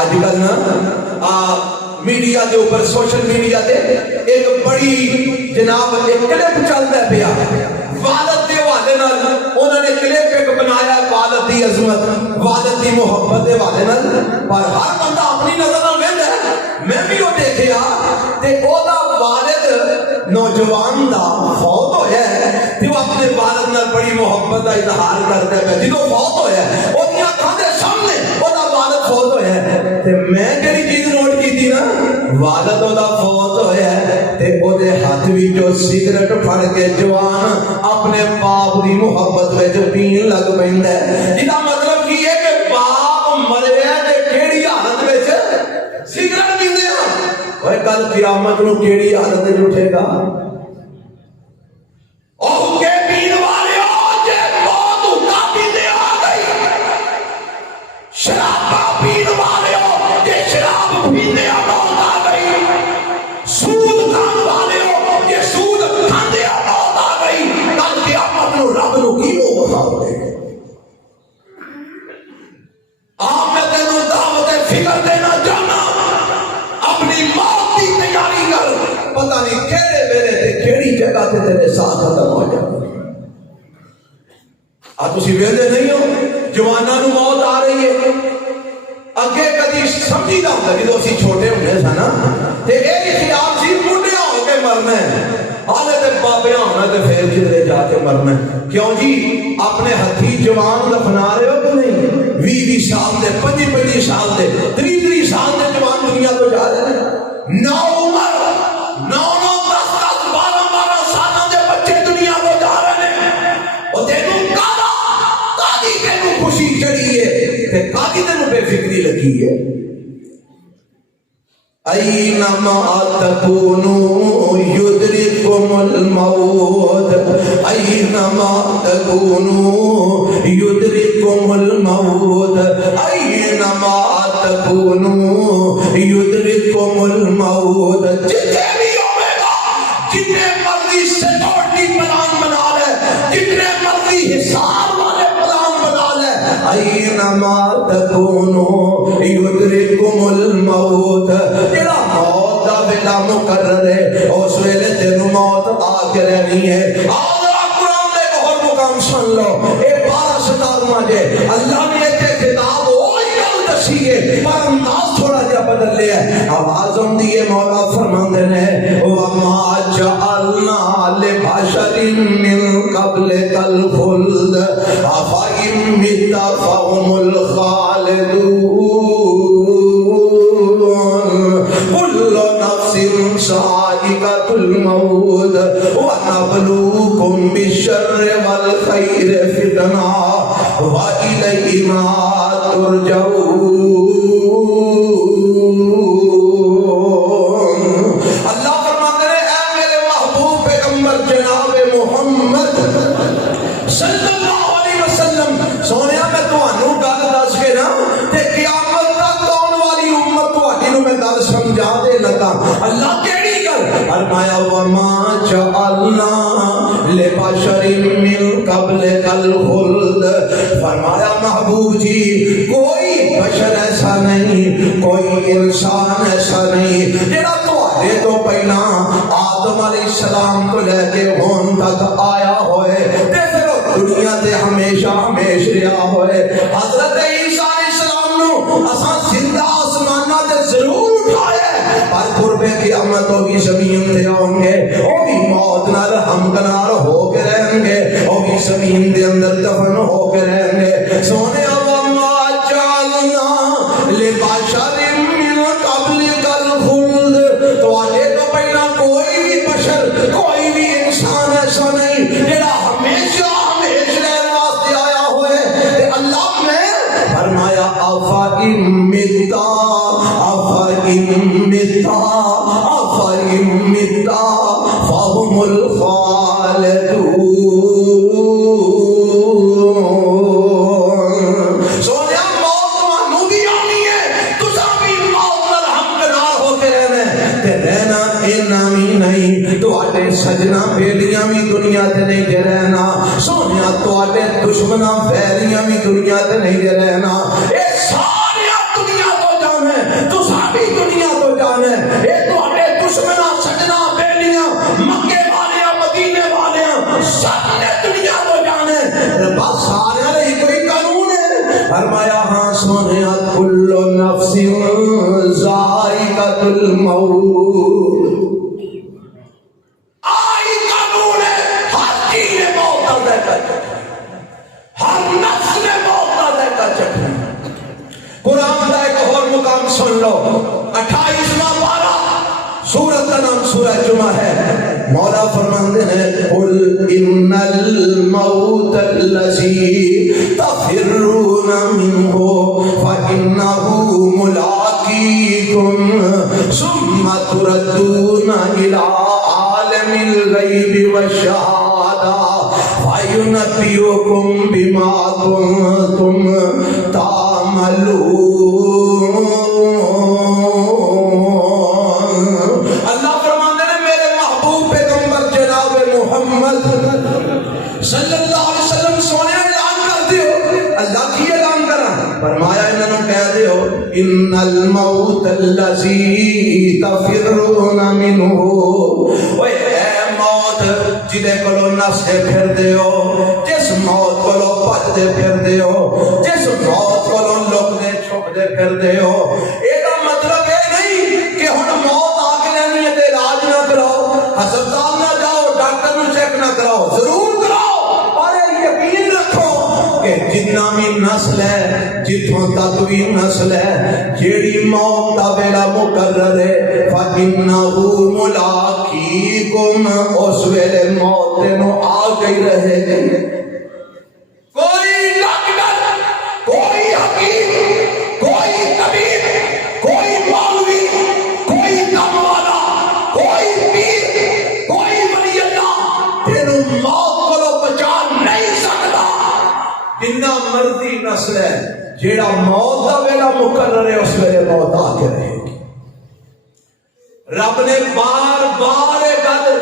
آج کل نا میڈیا دے اوپر، سوشل میڈیا دے ایک بڑی جناب ایک کلپ چلدا پیا والد دے حوالے نال، انہوں نے کلپ ایک بنایا والد دی عظمت، والد دی محبت دے حوالے نال، پر ہر بندہ اپنی نظر نال ویندا ہے۔ میں بھی وہ دیکھیا تے او دا والد نوجوان دا فوت ہویا ہے تے وہ اپنے والد نال بڑی محبت دا اظہار کردا ہے۔ جدوں فوت ہویا ہے او دی اکھاں دے سامنے او دا والد فوت ہویا ہے تے میں جڑی چیز نوٹ کیتی نا، والد او دا فوت ہویا ہے تے او دے ہاتھ وچوں سگریٹ پھڑ کے جوان اپنے باپ دی محبت وچ پین لگ پیندا ہے۔ جدا مطلب کی ہے کہ باپ مریا تے کیڑی حالت وچ سگریٹ پیندے ہاں، اوے کل قیامت نوں کیڑی حالت وچ اٹھے گا؟ او کے پین والے جے موت حکا پیندے آ گئی، شراب پین والے جے شراب پیندے آ موت آ گئی، سود کھان والے جے سود کھاندے آ موت آ گئی، کل قیامت نوں رب نوں کی منہ بتاؤ گے؟ آپ میں تینوں دعوت فکر دینا چاہنا، اپنی موت کی تیاری کر، پتہ نہیں کیڑے ویلے تے کیڑی جگہ تے تیرے ساتھ ختم ہو جائے۔ تسی ویلے نہیں ہو جواناں نوں موت آ رہی ہے، اگے کدی سمجھی دا ہوندا جدوں اسی چھوٹے ہوندے سن تے اے خیال سی بڈھیا ہو کے مرنا ہے، حالے تے بابیاں ہونا تے پھر جدے جا کے مرنا ہے۔ کیوں جی اپنے ہتھی جوان دفنا رہے ہو کہ نہیں؟ 20 سال دے 25 سال دے 30 سال دے جوان دنیا تو جا رہے ہیں، 9 عمر 9 10 12 سالوں دے بچے دنیا کو جا رہے ہیں۔ اور تینوں کادی تینوں خوشی چڑھی ہے کہ کادی تینوں بے فکری لگی ہے؟ اینما تکونوا یدرککم الموت، اینما تکونوا یدرککم الموت، اینما تکونوا یدرککم الموت۔ جتنے بھی ہوئے گا، جتنے مرضی سیکورٹی پلان بنا لے، جتنے مرضی حساب والے پلان بنا لے، اینما تکونوا یدرککم الموت، جڑا موت دا ویلا مقرر ہے اس ویلے تینوں موت آ کے رہنی ہے۔ آدھا قرآن دے ایک اور مقام سن لو، اے 12 ستارواں جے اللہ نے ایک خطاب وہی گل دسی ہے پر انداز تھوڑا جا بدل لیا ہے۔ آواز آندی ہے مولا فرماندے نے وما جعلنا لبشر من قبلک الخلد افإن مت فهم الخالدون كل نفس ذائقة الموت ونبلوكم بالشر والخير فتنة وإلينا ترجعون۔ اللہ فرماتے ہیں اے میرے محبوب پیغمبر جناب محمد صلی اللہ علیہ وسلم، سونیا میں تانوں گل دس کے نا تے قیامت تک آن والی امت تہاڈی نوں میں گل سمجھا دے لگا۔ اللہ کیڑی گل؟ فرمایا وما جعلنا لبشر من قبلک الخلد، فرمایا محبوب جی کوئی بشر ایسا نہیں، کوئی انسان ایسا نہیں جڑا تہاڈے تو پہلا آدم علیہ السلام کو لے کے ہون تک آیا ہوئے تے پھر دنیا تے ہمیشہ ہمیش رہا ہوئے حضرت عیسیٰ علیہ السلام نو اساں زندہ آسمانہ تے ضرور اٹھایا پر قربے قیامت وہ بھی زمین تے ہوں گے وہ بھی موت نال ہمکنار ہو کے رہیں گے وہ بھی زمین دے اندر دفن ہو کے رہیں گے سونے لباشر من قبلک الخلد تو آنے تو پہلا کوئی بھی بشر کوئی بھی انسان ایسا نہیں جڑا ہمیشہ ہمیشہ رہنے واسطے آیا ہوئے تے اللہ میں فرمایا افَإِن مِتَّ فَهُمُ الْخَالِدُونَ سجنا بیلیاں بھی دنیا تے نہیں دے رہنا سونیا تواڈے دشمناں ویریاں بھی دنیا تے نہیں دے رہنا اے سارے دنیا تو جانے تساں بھی دنیا تو جانے اے تواڈے دشمناں سجنا بیلیاں مکے والے مدینے والے سب نے دنیا تو جانے بس سارے لئی کوئی قانون ہے فرمایا ہاں سونیا کل نفس ذائقۃ الموت ہر نفس نے موت کا ذائقہ چکھنا قرآن کا ایک اور مقام سن لو 28واں پارہ سورت کا نام سورہ جمعہ ہے مولا فرماندے ہیں قل ان الموت الذی تفرون منہ فانہ ملاقیکم ثم تردون الی عالم الغیب والشہادہ فَيُنَبِّئُكُم بِمَا كُنتُمْ تَعْمَلُونَ اللہ فرماتے ہیں میرے محبوب پیغمبر جناب محمد صلی اللہ علیہ وسلم سونے اعلان کر دیو اللہ کی اعلان کرا فرمایا انہوں نے کہہ دیو ان الموت الذی تفرون منہ جدے کلو نسے پھر دیو جس موت کلو پچ دے پھر دیو جس موت کلو لک دے چھپ دے پھر دیو ایدہ مطلب ہے نہیں کہ ہن موت آکے لینی ہے تے علاج نہ کراؤ ہسپتال نہ جاؤ ڈاکٹر نو چیک نہ کراؤ ضرور کراؤ اور یقین رکھو کہ جتنا بھی نسل ہے جتوں تک بھی نسل ہے جیڑی موت دا ویلا مقرر ہے فَإِنَّهُ مُلَاقِيكُمْ اس ویلے موت نو آ گئی رہے گی کوئی ڈاکٹر کوئی حکیم کوئی طبیب کوئی مولوی کوئی دم والا کوئی پیر کوئی ولی اللہ تینوں موت کو بچا نہیں سکتا جنہ مرضی نسل ہے جیڑا موت دا ویلا مقرر ہے اس ویلے موت آ کے رہے گی رب نے بار بار گل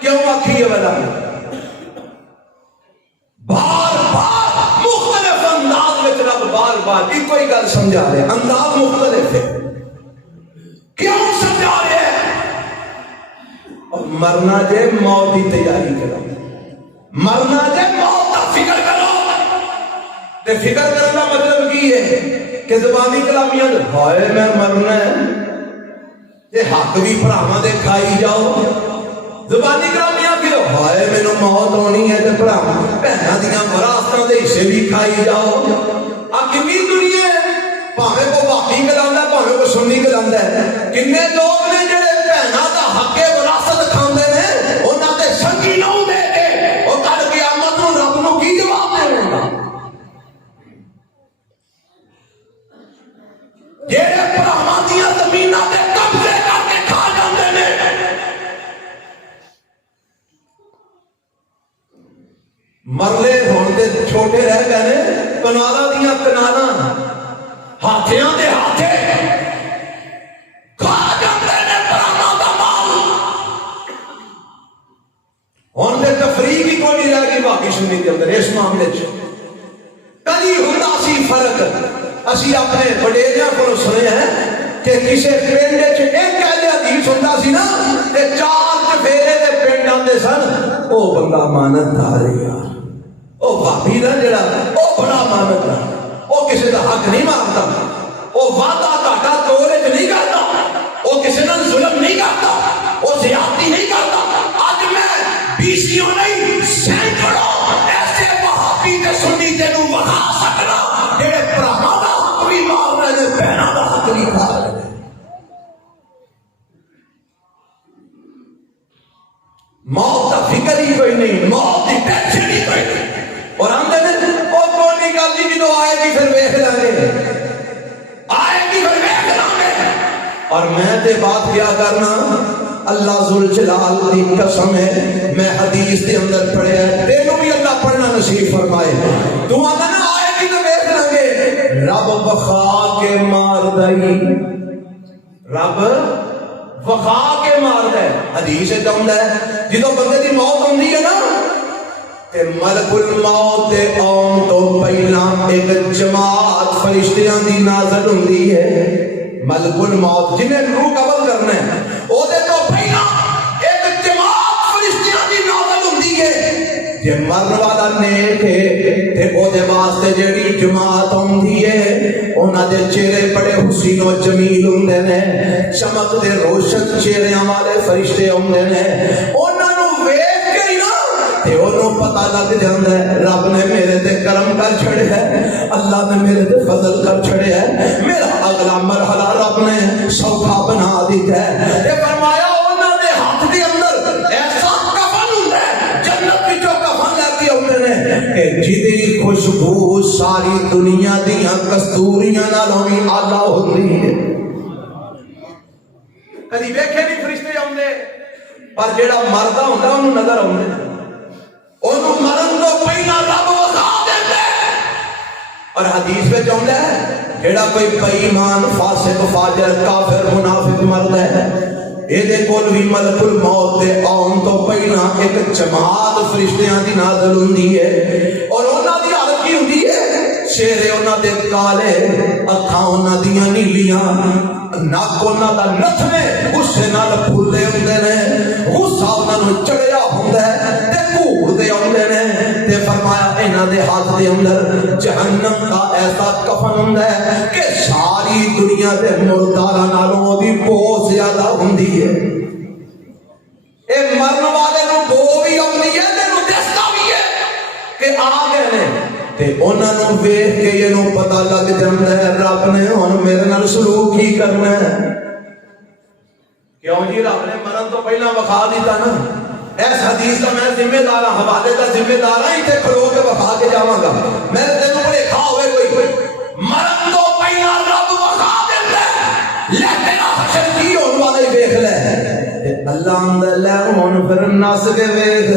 کیوں آکھی ہے والا بار بار مختلف انداز میں رب بار بار ایک کوئی گل سمجھا رہے انداز مختلف ہے کیوں سمجھا رہے مرنا جے موت کی تیاری کرو مرنا جے موت کا فکر کرو تے فکر کرنا مطلب کی ہے کہ زبانی کلامیاں ہائے میں مرنا ہے تے حق بھی بھراواں دے کھائی جاؤ زبانی کلامیاں کہ ہائے مینوں موت ہونی ہے تے بھراواں بہناں دیاں وراثتاں دے حصے بھی کھائی جاؤ آ کتنی دنیا ہے بھاویں کوئی واقعی کلاندا ہے بھاویں کوئی سنی کلاندا ہے کنے لوگ نے جڑے بہناں دا حق وراثت کھاندے نے انہاں تے سنگی نہ دے کے او کل قیامت نوں رب نوں کی جواب دے گا جڑے بھراواں دیاں زمیناں تے قبضے کر کے کھا جاندے نے مرلے ہون دے چھوٹے رہ گئے نے کنالاں دیاں کنالاں ہاتھیاں دے ہاتھے کھا جاندے نے بھراواں دا مال ہون دے تفریق ہی کوئی نہیں رہ گئی باقی سنی دے اندر اس معاملے چ کدی ہوندا سی فرق اسی اپنے وڈیریاں کو سنے ہیں کہ کسی پنڈ چ ایک اہل حدیث ہوندا سی نا تے چار چفیرے دے پنڈ آندے سن او بندہ امانتدار ہے یار وہ بھابی نا جڑا وہ بڑا مانتا، وہ کسی کا حق نہیں مانتا، وہ وعدہ گھاٹا توڑ نہیں کرتا، وہ کسی نے ظلم نہیں کرتا، وہ زیادتی نہیں کرتا۔ آج میں بیسیوں نہیں سینکڑوں ایسے وہابی تے سنی تینوں وہا سکنا جڑے بھراواں دا حق بھی مار رہے نے، بہناں دا حق بھی کھا رہے نے۔ موت کا فکر ہی کوئی نہیں، موت کی ٹینشن ہی کوئی نہیں، اور ہم کہتے ہیں وہ کوئی نہیں گل جی جدو آئے گی پھر ویکھ لیں گے، آئے گی پھر ویکھ لیں گے۔ اور میں تے بات کیا کرنا، اللہ ذوالجلال کی قسم ہے، میں حدیث کے اندر پڑھیا ہے، تینوں بھی اللہ پڑھنا نصیب فرمائے۔ تو آنا نا آئے گی تو ویکھ لیں گے، رب بخا کے مار دئی، رب وخا کے مار دے۔ حدیث کم ہے جدو بندے دی موت ہوندی ہے نا تے ملک الموت دے آن تو پہلا ایک جماعت فرشتیاں دی نازل ہوندی ہے۔ ملک الموت جنہیں روح قبض کرنا ہے او دے تو پہلا ایک جماعت فرشتیاں دی نازل ہوندی ہے۔ جے مرن والا نیک ہے تے او دے واسطے جیڑی جماعت ہوندی ہے انہاں دے چہرے بڑے حسین و جمیل ہوندے نے، چمک دے روشن چہریاں والے فرشتے ہوندے نے، انہاں نوں ویکھ کے ہی نا تے انہوں پتہ لگ جاندا ہے رب نے میرے تے کرم کر چھڑے ہے، اللہ نے میرے تے فضل کر چھڑے ہے، میرا اگلا مرحلہ رب نے سوکھا بنا دیتا ہے۔ تے فرمایا انہاں دے ہاتھ دے اندر ایسا کفن ہوندا ہے، جنت وچوں کفن لے کے اوندے نے کہ جدی خوشبو ساری دنیا دیاں کستوریاں نالوں بھی اعلیٰ ہوندی ہے۔ کدی ویکھے نہیں فرشتے آوندے، پر جیڑا مردا ہوندا اونوں نظر آوندے، اونوں مرن تو پہلا رب وخا دیندا ہے۔ اور حدیث وچ آوندا ہے جیڑا کوئی بے ایمان فاسق فاجر کافر منافق مرد ہے ایدے کول بھی ملک الموت دے آن تو پہلا ایک جماعت فرشتیاں دی نازل ہوندی ہے، اور انہاں دی حالت کی ہوندی ہے، چہرے انہاں دے کالے، اکھاں انہاں دیاں نیلیاں، ناک انہاں دا نتھنے غصے نال پھلے ہوندے نے، غصہ انہاں نوں چڑھیا ہوندا ہے تے گھور دے ہوندے نے۔ تے فرمایا انہاں دے ہاتھ دے اندر جہنم کا ایسا کفن ہوندا ہے کہ ساری دنیا دے مرداراں نالوں دی بو زیادہ ہوندی ہے۔ اے مرن والے نوں بو بھی ہوندی ہے تے نوں دستا بھی ہے کہ آ گئے نے، تے انہاں نوں ویکھ کے اینوں پتہ لگ جاندا ہے رب نے ہن میرے نال سلوک ہی کرنا ہے۔ کیوں جی رب نے مرن تو پہلا وکھا دیتا نا۔ اس حدیث کا میں ذمہ دار ہوں، حوالے کا ذمہ دار ہوں، اتنے کھلو کے وکھا کے جاواں گا۔ میں تینوں بھلیکھا ہوئے کوئی مرن تو پہلا رب وکھا دیندا ہے، لے تیرا حشر کی ہون والا ہی ویکھ لے۔ اللہ آندا لے ہن پھر نس کے ویکھ،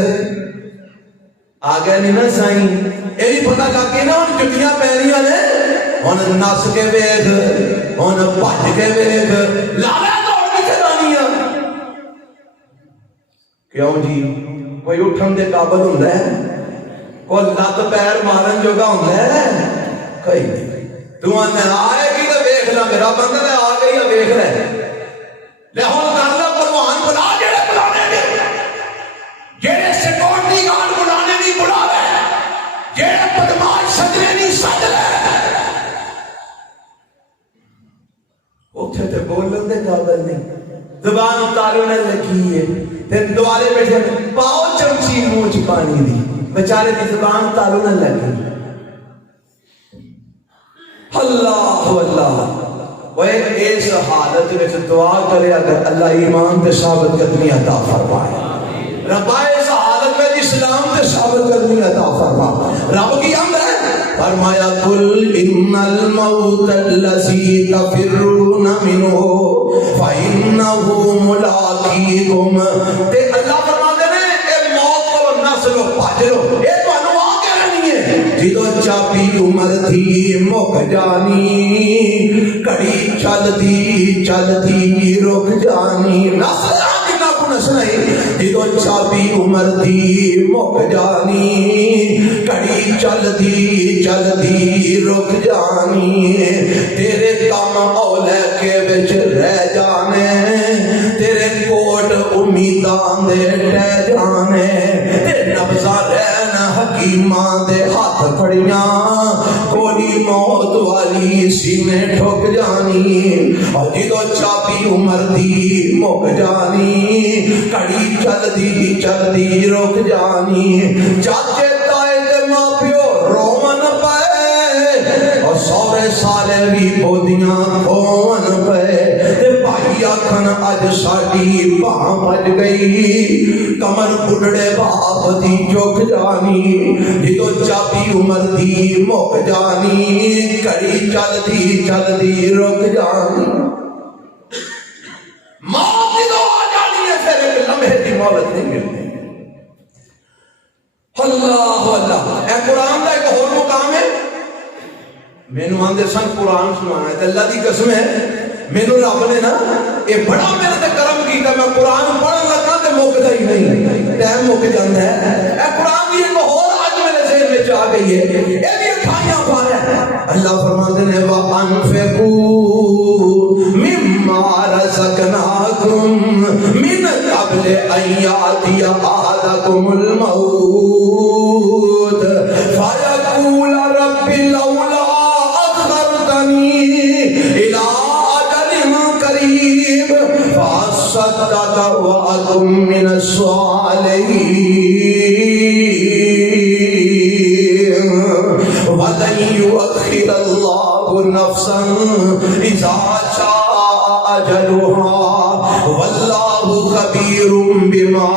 آ گئے نہیں نا سائیں، یہ بھی پتہ لگ کے نا ہن جتیاں پیریاں نے، ہن نس کے ویکھ، ہن بھج کے ویکھ، لاوے دوڑ کے لانیاں۔ کیوں جی کوئی اٹھن دے قابل ہوندا ہے، کوئی لت پیر مارن جوگا ہوندا ہے، کوئی نہیں۔ تو آنے آئے گی تو ویکھ لا، میرا بندہ نے آ گئی ہے ویکھ لے، لے ہن کر لے پروان بلا جڑے بلانے نے، جڑے سیکورٹی گارڈ بلانے نہیں بلاوے، جڑے بدماش سجنے نہیں سج لے۔ اوتھے تے بولن دے قابل نہیں، زبان اتارو نہ لگی ہے، تے دوالے بیٹھے پاؤ چمچی منہ چ پانی دی، بیچارے دی زبان اتارو نہ لگی۔ اللہ اللہ، وہ اس حالت میں دعا کرے اگر اللہ ایمان تے ثابت قدمی عطا فرمائے، ربا اس حالت میں اسلام تے ثابت قدمی عطا فرما۔ رب کی امر ہے، فرمایا قل ان الموت الذی تفرون منہ فإنہ ملاقیکم۔ تے اللہ فرماتے ہیں اے موت کو نس لو بھج لو، اے تانوں آ کے رہنی ہے، جدو چاپی عمر تھی مک جانی، کڑی چلتی چلتی رک جانی، نس جانا کو نس نہیں، جدو چاپی عمر تھی مک جانی، کڑی چلتی چلتی رک جانی، تیرے کام اولے کے بچ رہ جانے، تیرے کوٹ امیداں دے ٹہ جانے، تے نبضہ رہن حکیماں دے ہاتھ پھڑیاں گولی موت والی سینے ٹھک جانی اور جدو چابی عمر دی مک جانی کڑی چل دی رک جانی چاچے تائے دے ماں پیو رومن پے اور سورے سالے بھی بودیاں کھون پے تے بھائی آکھن اج ساڈی باں بج گئی کمر بڑھڑے باپ دی جھک جانی جدو چابی عمر دی مک جانی کڑی چل دی رک جانی موت جدو آ جانی ہے پھر ایک لمحے دی مہلت نہیں ملتی اللہ اللہ اے قرآن دا ایک اور مقام ہے مینوں آندے سن قرآن سنانا ہے تے اللہ دی قسم ہے مینوں رب نے نا اے بڑا میرے تے کرم کیتا میں قرآن پڑھن لگا تے مکدا ہی نہیں ٹائم مک جاندا ہے اے قرآن دی ایک اور اج میرے ذہن وچ آ گئی ہے اے بھی کھائیاں پایا اللہ فرماتے ہیں وَأَنفِقُوا مِمَّا رَزَقْنَاكُمْ مِنْ قَبْلِ أَنْ يَأْتِيَ أَحَدَكُمُ الْمَوْتُ فَيَقُولَ رَبِّ لَوْلَا أَخَّرْتَنِي إِلَىٰ أَجَلٍ قَرِيبٍ فَأَصَّدَّقَ وَأَكُن مِّنَ الصَّالِحِينَ وَلَن يُؤَخِّرَ اللَّهُ نَفْسًا إِذَا جَاءَ أَجَلُهَا وَاللَّهُ خَبِيرٌ بِمَا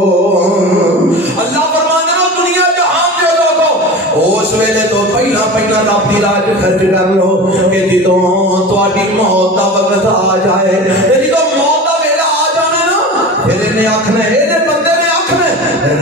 تَعْمَلُونَ اللہ فرمانا دنیا جہان دے لوگو اس ویلے تو پہلا رب دی راہ خرچ کر لو کہ جدوں تہاڈی موت دا وقت آ جائے تے جدوں موت دا ویلا آ جانا نا پھر نے آکھنا اے بندے نے آکھنا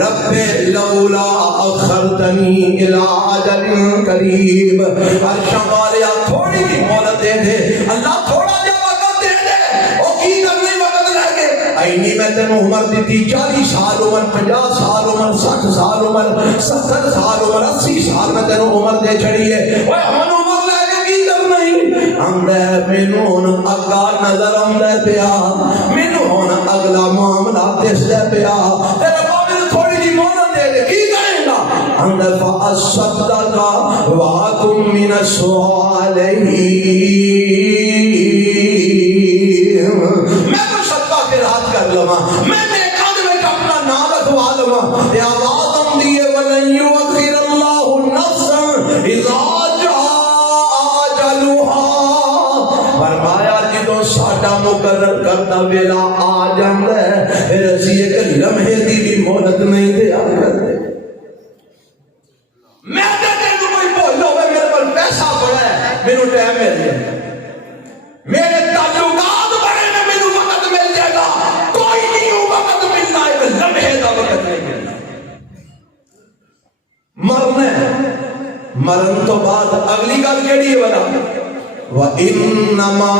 رب لولا اخرتنی الى اجل قریب عرشاں والیا تھوڑی سی مہلت دے دے اللہ تھوڑا جا وقت دے دے او کی کرنے وقت لے کے اینی میں تینوں عمر دیتی 40 سال عمر 50 سال عمر 60 سال عمر 70 سال عمر 80 سال میں تینوں عمر دے چھڑی ہے اوے ہن عمر لے کے کی کرنا ہی آندا مینوں ہن اگا نظر آندا پیا مینوں ہن اگلا معاملہ دسدا پیا تے رب مینوں تھوڑی جی مہلت دے دے کی کرے گا آندا فاصدق واکم من الصالحین میں تو صدقہ کے رات کر لواں میں نیکاں دے وچ اپنا نام لکھوا لواں تے آواز آندی ہے ولن یؤخر اللہ نفسا اذا جاء اجلها فرمایا جدوں ساڈا مقرر کردا ویلا آ جاندا ہے پھر اسی ایک لمحے دی بھی مہلت نہیں دیا کرتے میں تے تینوں کوئی بھول ہوے میرے کول پیسہ بڑا ہے مینوں ٹائم مل جائے میرے تعلقات بڑے نے مینوں وقت مل جائے گا کوئی نہیں وقت ملنا ایک لمحے دا وقت نہیں ملنا مرنا مرن تو بعد اگلی گل کیڑی ہے بتا وَإِنَّمَا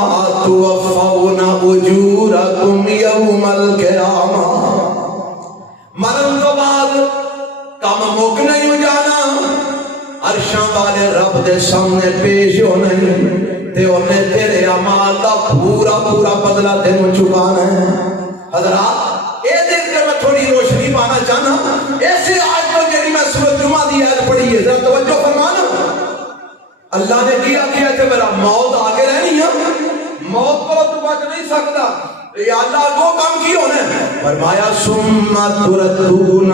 تُوَفَّوْنَ أُجُورَكُمْ يَوْمَ الْقِيَامَةِ مرن تو بعد کام مک نہیں جانا عرشاں والے رب دے سامنے پیش ہونا تے انہیں تیرے اعمال دا پورا بدلہ تینوں چکانا ہے حضرات اے دیکھ کے میں تھوڑی روشنی پانا چاہنا ایسے آج کو جنہی میں سورۃ جمعہ دی آیت پڑھی ہے ذرا توجہ فرمانا اللہ نے کیا کیا کہ میرا موت آگے رہنی ہے موت کو تو بچ نہیں سکتا یا اللہ دو کام کی ہونے فرمایا ثم تردون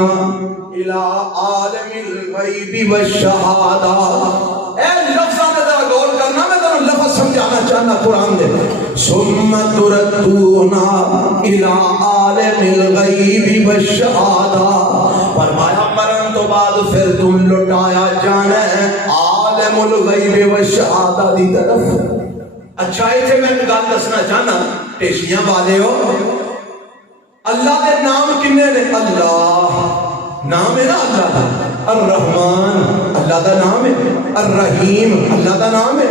الى عالم الغیب والشہادہ اے لفظاں تے ذرا غور کرنا میں تانوں لفظ سمجھانا چاہنا قرآن دے ثم تردون الى عالم الغیب والشہادہ فرمایا مرن تو بعد پھر تم لٹایا جانا ہے عالم الغیب والشہادہ دی طرف اچھا ایتھے میں گل دسنا چاہنا ٹیشیاں والے ہو اللہ دے نام کنے نے اللہ نام ہے نا اللہ دا الرحمن اللہ دا نام ہے الرحیم اللہ دا نام ہے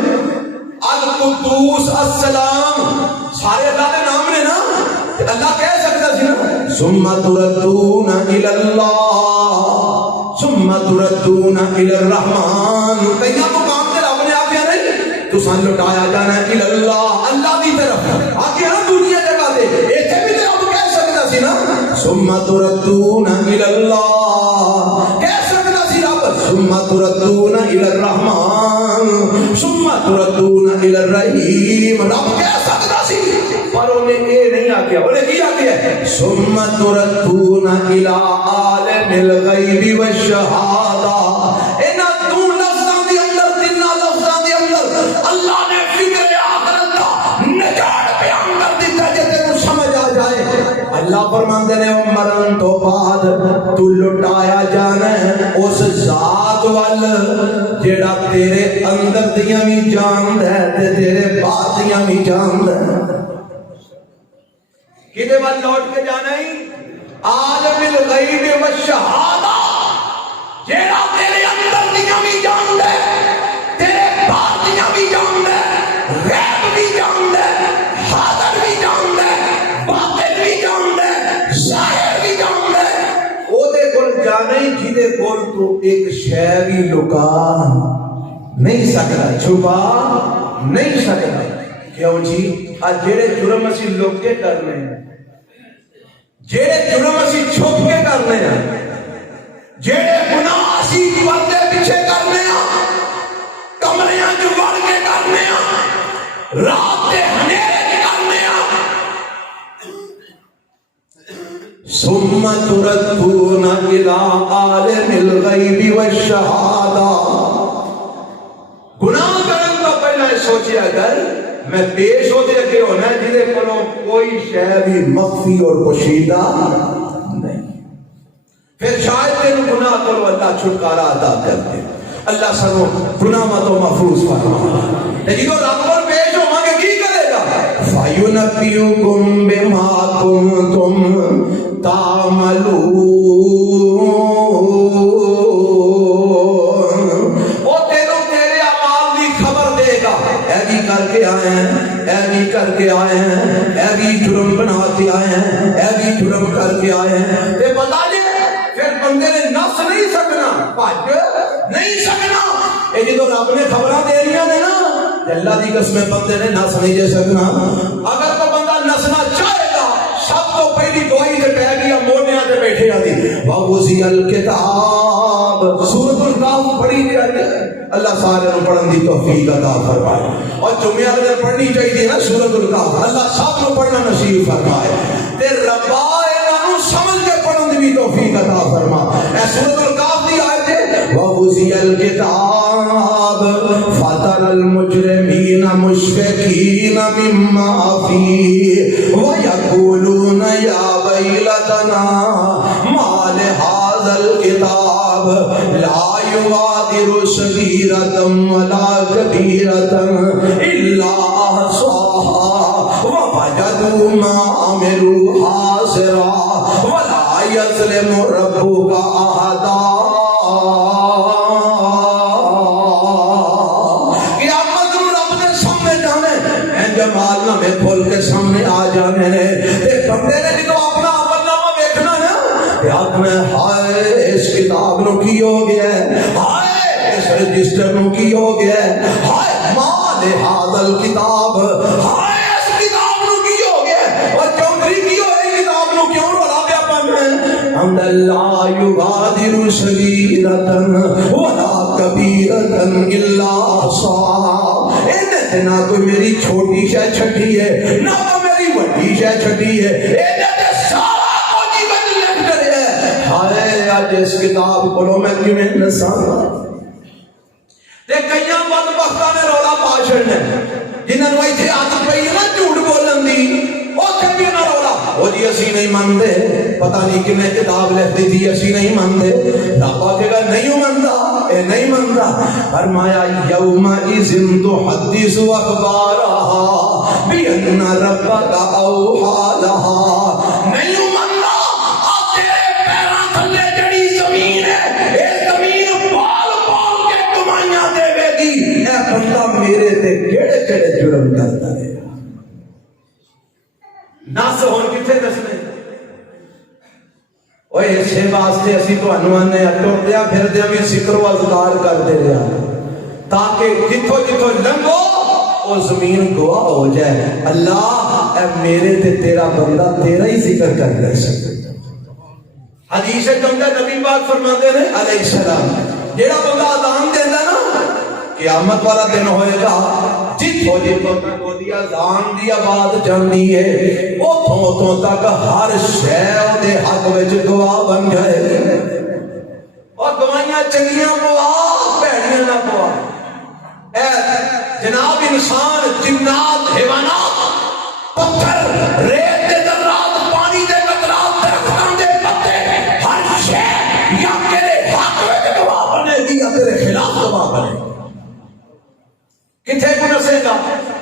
القدوس السلام سارے اللہ دے نام نے نا اللہ کہہ سکتا سی نا ثم تردون الى اللہ ثم تردون الى الرحمن کئی مقام تے رب نے آکھیا نہیں تو سان لٹایا جانا ہے الى اللہ اللہ دی طرف آکھیا نا دنیا جگہ دے ایتھے بھی تے رب کہہ سکتا ثم تردون الى اللہ، کہہ سکتا سی رب ثم تردون الى الرحمن ثم تردون الى الرحیم، رب کہہ سکتا سی، پر انہیں یہ نہیں آکیا، انہیں کیا کیا ثم تردون الى عالم الغیب والشہادہ، انہاں دو لفظاں دے اندر، تیناں لفظاں دے اندر اللہ نے فکر آخرت دا نجات بیان کر دیتا ہے، تینوں سمجھ آ جائے۔ اللہ فرماندے نے مرن تو بعد تو لٹایا جانا ہے اس ذات وال جیڑا تیرے اندر دیاں بھی جاندا ہے تے تیرے باہر دیاں بھی جاندا ہے۔ کدے وال لوٹ کے جانا ہے؟ عالم الغیب والشہادہ، جیڑا تیرے اندر دیاں بھی جاندا ہے، تیرے باہر دیاں بھی جاندا ہے، غیب بھی جاندا ہے، حاضر بھی جاندا ہے، باطن بھی جاندا ہے، ظاہر بھی جاندا ہے۔ او دے کول جانا ہی جدے کول تو ایک شے بھی لکا نہیں سکتا، چھپا نہیں سکتا۔ کیوں جی؟ آج جیڑے جرم اسی لوگ کے کرنے ہیں، جیڑے جرم اسی چھپ کے کرنے ہیں، جیڑے گناہ اسی پردے پیچھے کرنے ہیں، کمریاں جو بڑھ کے کرنے ہیں، رات کے ہنیرے کے کرنے ہیں، ثم تردون الى عالم الغیب والشہادہ۔ گناہ کرن تو پہلے سوچے اگر میں پیش ہوتے کہ ہونا ہے جنہیں کنو کوئی شے بھی مخفی اور پوشیدہ نہیں، پھر شاید تینوں گناہ کرو اللہ چھٹکارا عطا کرتے، اللہ سنو گناہ متو محفوظ فرما۔ لیکن تو رب پر پیش ہو مانگے کی کرے گا؟ فَيُنَبِّئُكُم بِمَا كُنتُمْ تَعْمَلُونَ، وہ تینوں تیرے اعمال دی خبر دے گا، اے بھی کر کے آئے ہیں، اے بھی کر کے آئے ہیں، اے بھی جرم بنا کے آئے ہیں، اے بھی جرم کر کے آئے ہیں، تے بتا دے پھر بندے نے نفس نہیں سکنا، بھاج نہیں سکنا۔ اے جدو رب نے خبراں دے رہی نے نا، اللہ دی قسم بندے نے نس نہیں دے سکنا۔ اگر تو بندہ نسنا چاہے گا، سب تو پہلی دوائی تے پہ گیا موڈیاں تے بیٹھے آ دی وَوُزِيَ الْكِتَابِ، سورۃ الکہف پڑھی جائے، اللہ سارے نو پڑھن دی توفیق عطا فرمائے، اور جمعہ والے پڑھنی چاہیے نا سورۃ الکہف، اللہ سب نو پڑھنا نصیب فرمائے، تے ربا انہاں نو سمجھ کے پڑھن دی بھی توفیق عطا فرما۔ اے سورۃ الکہف دی آیت ہے وَوُزِيَ الْكِتَابِ فَتَرَى الْمُجْرِمِينَ مُشْفِقِينَ مِمَّا فِيهِ وَيَقُولُونَ يَا وَيْلَتَنَا مَا لِهَذَا الْكِتَابِ لَا يُغَادِرُ صَغِيرَةً وَلَا كَبِيرَةً إِلَّا أَحْصَاهَا وَوَجَدُوا مَا عَمِلُوا حَاضِرًا وَلَا يَظْلِمُ رَبُّكَ أَحَدًا۔ جمال نامے کھول کے سامنے آ جانے نے، تے بندے نے جدو اپنا عمل نامہ دیکھنا ہے تے آخنا ہائے اس کتاب نو کی ہو گیا ہے، ہائے اس رجسٹر نو کی ہو گیا ہے، ہائے مال ھذا الکتاب، ہائے اس کتاب نو کی ہو گیا ہے، اور چوندری کی ہوئی کتاب نو کیوں رولا پیا پاویں؟ ان لا یغادر صغیرۃ ولا کبیرۃ الا احصاها، نہ کوئی میری چھوٹی شے چھٹی ہے نہ تو میری بڑی شے چھٹی ہے، اے سارا کچھ ہی لکھ کر ہے۔ ہائے اج اس کتاب کو میں کیویں نساں تے کئیاں بدبختاں نے رولا پا چھڑنا، جنہاں نوں ایتھے عادت پئی ہے نا جھوٹ بولن دی، اوتھے بھی نہ رولا او جی اسی نہیں مانتے، پتہ نہیں کنے کتاب لکھ دی تھی اسی نہیں مانتے، رب آکھے گا نہیں مانتا، اے نہیں مانتا، فرمایا یومئذ تحدث اخبارها بان ربک اوحی لها، نہیں مانتا، تیرے پیراں تھلے جڑی زمین ہے اے زمین پال پال کے کمائیاں دے گی، اے بندہ میرے تے کیڑے کیڑے جرم کرتا ہے۔ نس ہون کتنے دسنے اوے اسے واسطے اسی تانوں آنے ٹردیا پھردیا بھی ذکر و اذکار کرتے رہا تاکہ جتھوں جتھوں لنگو وہ زمین گواہ ہو جائے اللہ اے میرے تے تیرا بندہ تیرا ہی ذکر کر رہے سکتے۔ حدیث ہے نبی پاک فرماتے ہیں علیہ السلام جیڑا بندہ اذان دینا نا قیامت والا دن ہوئے گا جتھوں جتھوں تک وہ دی اذان دی آواز جاندی ہے اتھوں تک ہر شے دے حق وچ گواہ بن جائے گی اور گواہیاں چنگیاں پوا بھڑیاں نہ پوا اے جناب انسان جنات حیوانات پتھر ریت دے ذرات پانی دے قطرات درختاں دے پتے ہر شے یا تیرے حق وچ گواہ بنے گی یا تیرے خلاف گواہ بنے گی کتھے کو نسے گا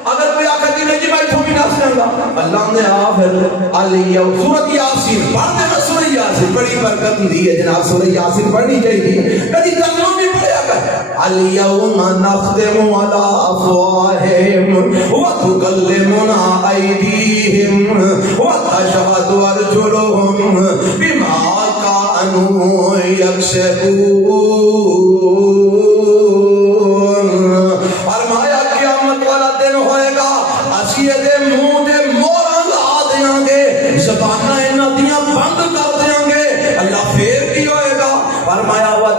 اگر کوئی آخر کی نہیں جی میں اتھوں بھی نس جاؤں گا اللہ نے آخر علیہ سورۃ یاسین پڑھ دینا سورۃ یاسین بڑی برکت دی ہے جناب سورۃ یاسین پڑھنی چاہیے کبھی ترجمہ بھی پڑھیا کر الیوم نختم علی افواہہم وتکلمنا ایدیہم وتشہد ارجلہم بما کانوا یکسبون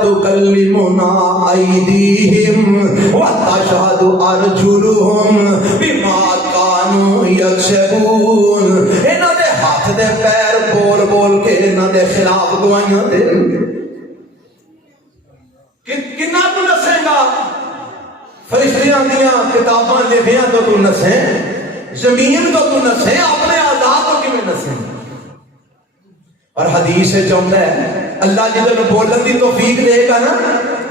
تکلمنا ایدیہم وتشہد ارجلہم بما کانوا یکسبون انہاں دے ہاتھ دے پیر بول بول کے انہاں دے خلاف گواہیاں دے کنا تو نسے گا فرشتیاں دیاں کتاباں لکھیاں تو نسیں زمین تو نسیں اپنے آزاد تو کیویں نسیں اور حدیث ہے چاہتا ہے اللہ جدوں بولن دی توفیق دے گا نا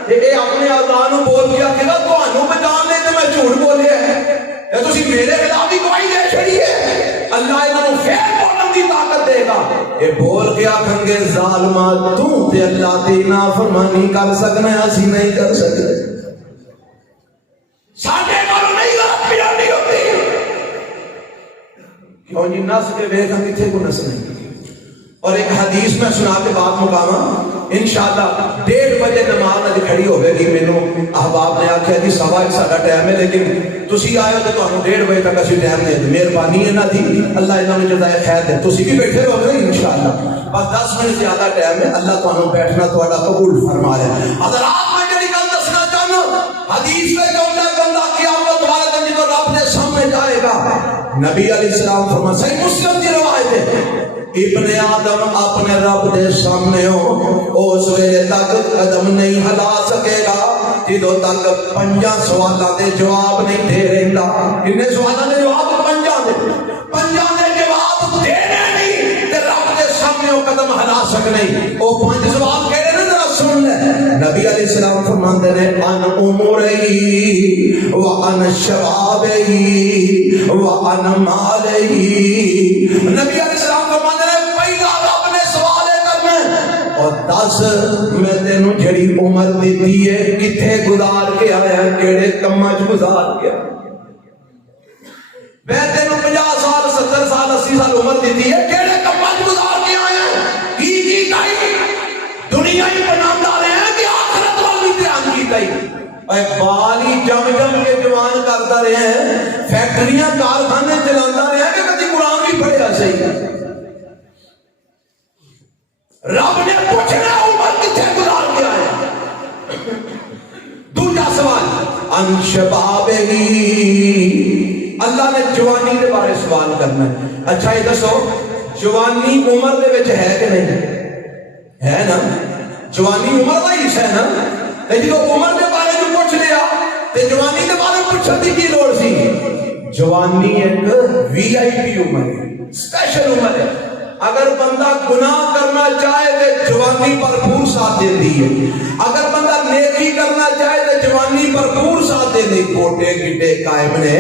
تے اے اپنے آزاد بول کے آکھے گا تانوں بچان لے تے میں جھوٹ بولیا ہے اے تسی میرے خلاف بھی گواہی دے چھڑی ہے اللہ انہاں نوں پھر بولن دی طاقت دے گا اے بول کے آکھن گے ظالما تو تے اللہ دی نافرمانی کر سکنا اسی نہیں کر سکتے ساڈے کول نہیں غلط بیانی ہوندی کیوں جی نس کے ویکھ کتھے کو نسنے اور ایک حدیث میں سنا کے بات مقامہ انشاءاللہ 1:30 بجے نماز اج کھڑی ہوے گی مینوں احباب نے آکھیا جی 1:15 ساڈا ٹائم ہے لیکن تسی آئے تو تانوں 1:30 بجے تک اسی ٹائم دے مہربانی انہاں دی اللہ انہاں نوں جزائے خیر دے تسی بھی بیٹھے رہو گے انشاءاللہ بس 10 منٹ زیادہ ٹائم ہے اللہ تانوں بیٹھنا تہاڈا قبول فرما لے حضرات میں جڑی گل دسنا چاہنا حدیث میں جو بندہ قیامت والے دن جدوں رب دے سامنے جائے گا نبی علیہ السلام فرمایا صحیح مسلم کی روایت ہے ابن آدم اپنے رب دے سامنے ہو اس ویلے تک قدم نہیں ہلا سکے گا جدوں تک 5 سوالاں دے جواب نہیں دے رہندا کنے سوالاں دے جواب 5 دے جواب دینے نہیں تے رب دے سامنے او قدم ہلا سکنے او 5 سوال کہڑے نے ذرا سن لے نبی علیہ السلام فرماندے نے ان عمرہی وان شبابہی وان مالہی نبی علیہ السلام فرماندے نے پہلا رب نے سوال کرنا اور 10 میں تینوں جڑی عمر دیتی ہے کتھے گزار کے آیا کیڑے کماں وچ گزار کے میں تینوں 50 سال 70 سال 80 سال عمر دیتی ہے کیڑے کماں وچ گزار کے آیا کی کائی دنیا ہی بنانا رہے ہیں کہ آخرت والی دھیان کی کائی اے بالی جم جم کے جوان کرتا رہے ہیں فیکٹریاں کارخانے چلاتا رہے ہیں کہ کدی قرآن بھی پڑھیا صحیح رب نے پوچھنا عمر کتنے گزار کے آیا دوسرا سوال ان شبابہی اللہ نے جوانی کے بارے سوال کرنا ہے اچھا یہ دسو جوانی عمر دے وچ ہے کہ نہیں ہے نا جوانی عمر کا حصہ ہے نا تے جدوں عمر دے بارے جو پوچھ لیا تے جوانی دے بارے پوچھن دی کی لوڑ سی جوانی ایک وی آئی پی عمر ہے سپیشل عمر ہے اگر بندہ گناہ کرنا چاہے تو جوانی بھرپور ساتھ دیتی ہے اگر بندہ نیکی کرنا چاہے تو جوانی بھرپور ساتھ دیتی گوٹے گڈے قائم نے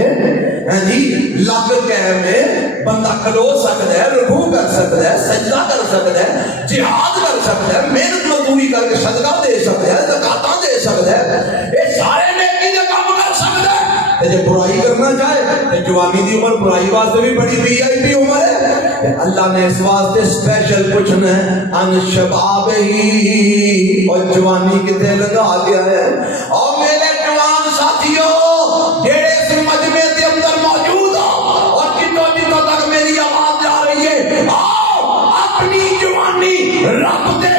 جی لگ قائم ہے بندہ کھلو سکتا ہے رکوع کر سکتا ہے سجدہ کر سکتا ہے جہاد کر سکتا ہے محنت مزدوری کر کے صدقہ دے سکتا ہے زکاتاں دے سکتا ہے یہ سارے نیکی دے کام کر سکتا ہے جب برائی کرنا چاہے تو جوانی دی عمر برائی واسطے بھی بڑی وی آئی پی عمر ہے اللہ نے اس واسطے سپیشل پوچھنا ہے ان شباب ہی اور جوانی کتے لگا گیا ہے اور میرے جوان ساتھیوں جیڑے اس مجمع کے اندر موجود ہو اور جتوں تک میری آواز جا رہی ہے آؤ اپنی جوانی رب دے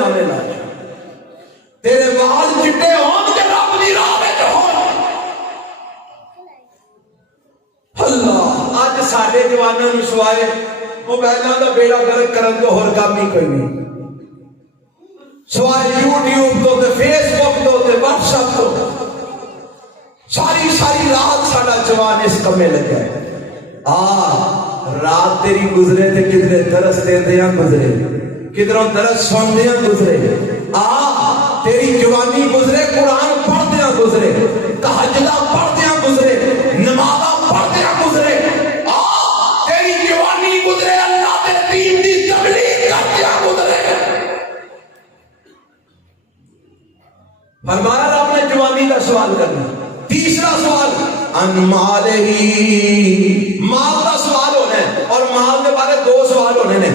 نامے لا جا، تیرے وال چٹے ہون تے رب دی راہ وچ ہون۔ اللہ اج ساڈے جواناں نوں سوائے موبائلاں دا بیڑا گرک کرن تو ہور کام ہی کوئی نہیں، سوائے یوٹیوب تو تے فیس بک تو تے واٹس ایپ تو ساری رات ساڈا جوان اس کمے لگا ہے۔ رات تیری گزرے تے کدھرے درس دیندیاں گزرے، کدھروں درس سندیاں گزرے، تیری جوانی گزرے قرآن پڑھدیاں گزرے، تہجداں پڑھدیاں گزرے، نمازاں پڑھدیاں گزرے، تیری جوانی گزرے اللہ دے دین دی تبلیغ کردیاں گزرے۔ فرمایا رب نے جوانی کا سوال کرنا۔ تیسرا سوال ان مال ہی، مال کا سوال ہونا ہے، اور مال کے بارے دو سوال ہونے نے۔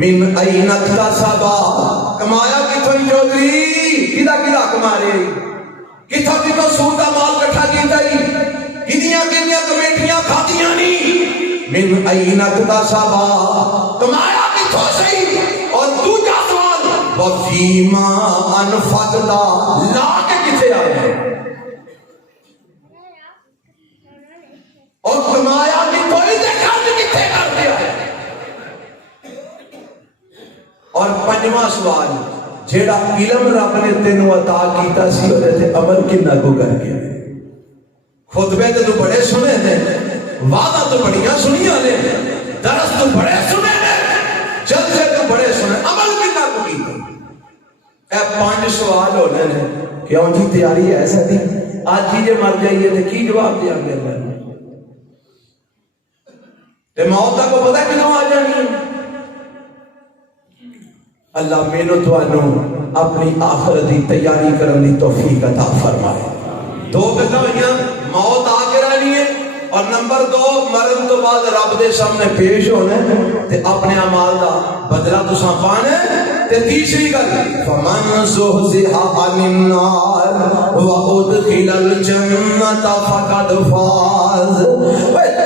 من این اکتسب، کمایا کتھوں چودھری، کدا کما رہے، کتھوں سود کا مال کٹھا کیتا ہی، کنیاں کمیٹیاں کھاتیاں نہیں۔ من این اکتسب، کمایا کتھوں صحیح، اور دوسرا سوال وفیما انفقتا، لا کے کتھے آئے، اور کمایا کی کوئی تے خرچ کتھے کر دیا۔ اور پنجواں سوال، جیڑا علم رب نے تینوں عطا کیتا سی اودے تے عمل کنا کو کر کے، خطبے تے تو بڑے سنے نے، وعدہ تو بڑیاں سنیاں نے، درس تو بڑے سنے نے، جلسے تو بڑے سنے، عمل کنا کو کیتا۔ اے 5 سوال ہونے نے، کیوں جی تیاری ایسا تھی، آج ہی جے مر جائیے تے کی جواب دیا گیا میں، تے موت کا کو پتہ کدوں آ جانی ہے۔ اللہ مینوں تانوں اپنی آخرت دی تیاری کرن دی توفیق عطا فرمائے۔ 2 گلاں ہوئیاں، موت آ کے رہنی ہے، اور نمبر 2 مرن تو بعد رب دے سامنے پیش ہونا تے اپنے اعمال دا بدلہ تساں پانا۔ تے تیسری گل فمن زحزح عن النار وادخل الجنۃ فقد فاز۔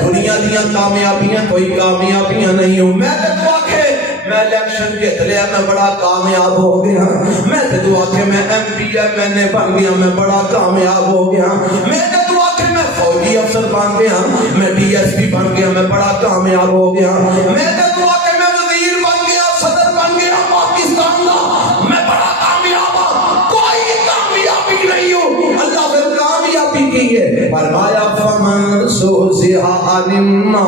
دنیا دیاں کامیابیاں کوئی کامیابیاں نہیں ہوں، میں تے تو آکھے میں الیکشن جیت لیا میں بڑا کامیاب ہو گیا، میں تے تو آکھے میں MPMNA بن گیا میں بڑا کامیاب ہو گیا، میں تے تو آکھے میں فوجی افسر بن گیا، میں DSP بن گیا میں بڑا کامیاب ہو گیا، میں تے تو آکھے میں وزیر بن گیا، صدر بن گیا پاکستان دا، میں بڑا کامیاب ہوں۔ کوئی کامیابی نہیں ہوں، اللہ نے کامیابی کی ہے۔ فرمایا فمن زحزح عن النار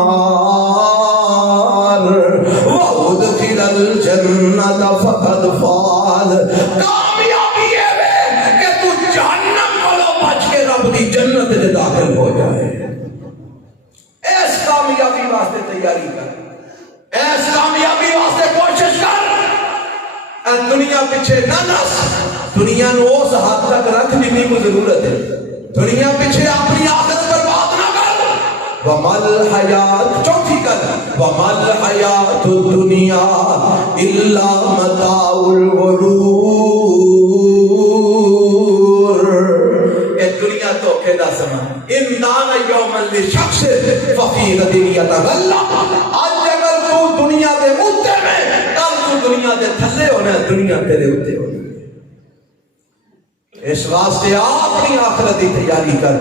وادخل الجنۃ فقد فاز۔ کامیابی ہے کہ تو جہنم کو بچ کے رب دی جنت میں داخل ہو جائے۔ اس کامیابی واسطے تیاری کر، اس کامیابی واسطے کوشش کر۔ اے دنیا پیچھے نہ نس، دنیا نو اس حد تک رکھ جتنی کو ضرورت ہے، دنیا پیچھے اپنی آخرت برباد نہ کر۔ وَمَا الْحَيَاةُ، چوتھی کر وَمَا الْحَيَاةُ الدُّنْيَا إِلَّا مَتَاعُ الْغُرُورِ۔ اے دنیا دھوکے دا سامان، إِنْ كَانَ يَوْمًا لِشَخْصٍ فَفِي غَدٍ يَتَغَلَّبُ۔ آج اگر تو دنیا دے اوتے میں، کل تو دنیا دے تھلے ہونا ہے، دنیا تیرے اوتے ہونا ہے۔ اس واسطے اپنی آخرت کی تیاری کر،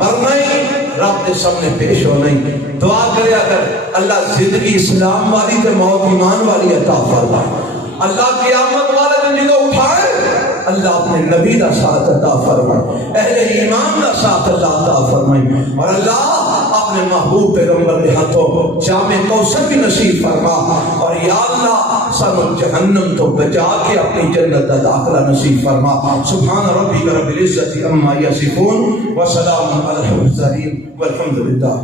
مرنا ہی رب کے سامنے پیش ہونا ہی۔ دعا کرے اگر اللہ زندگی اسلام والی تے موت ایمان والی عطا فرمائے۔ اللہ قیامت والے دن جدو اٹھائے اللہ اپنے نبی دا ساتھ عطا فرمائے، اہل ایمان دا ساتھ اللہ عطا فرمائے، اور اللہ اپنے محبوب پیغمبر کے ہاتھوں جامع کوثر بھی نصیب فرما، اور یا اللہ سب جہنم تو بچا کے اپنی جنت کا داخلہ نصیب فرما۔ سبحان ربک رب العزت عما یصفون وسلام علی المرسلین والحمد للہ۔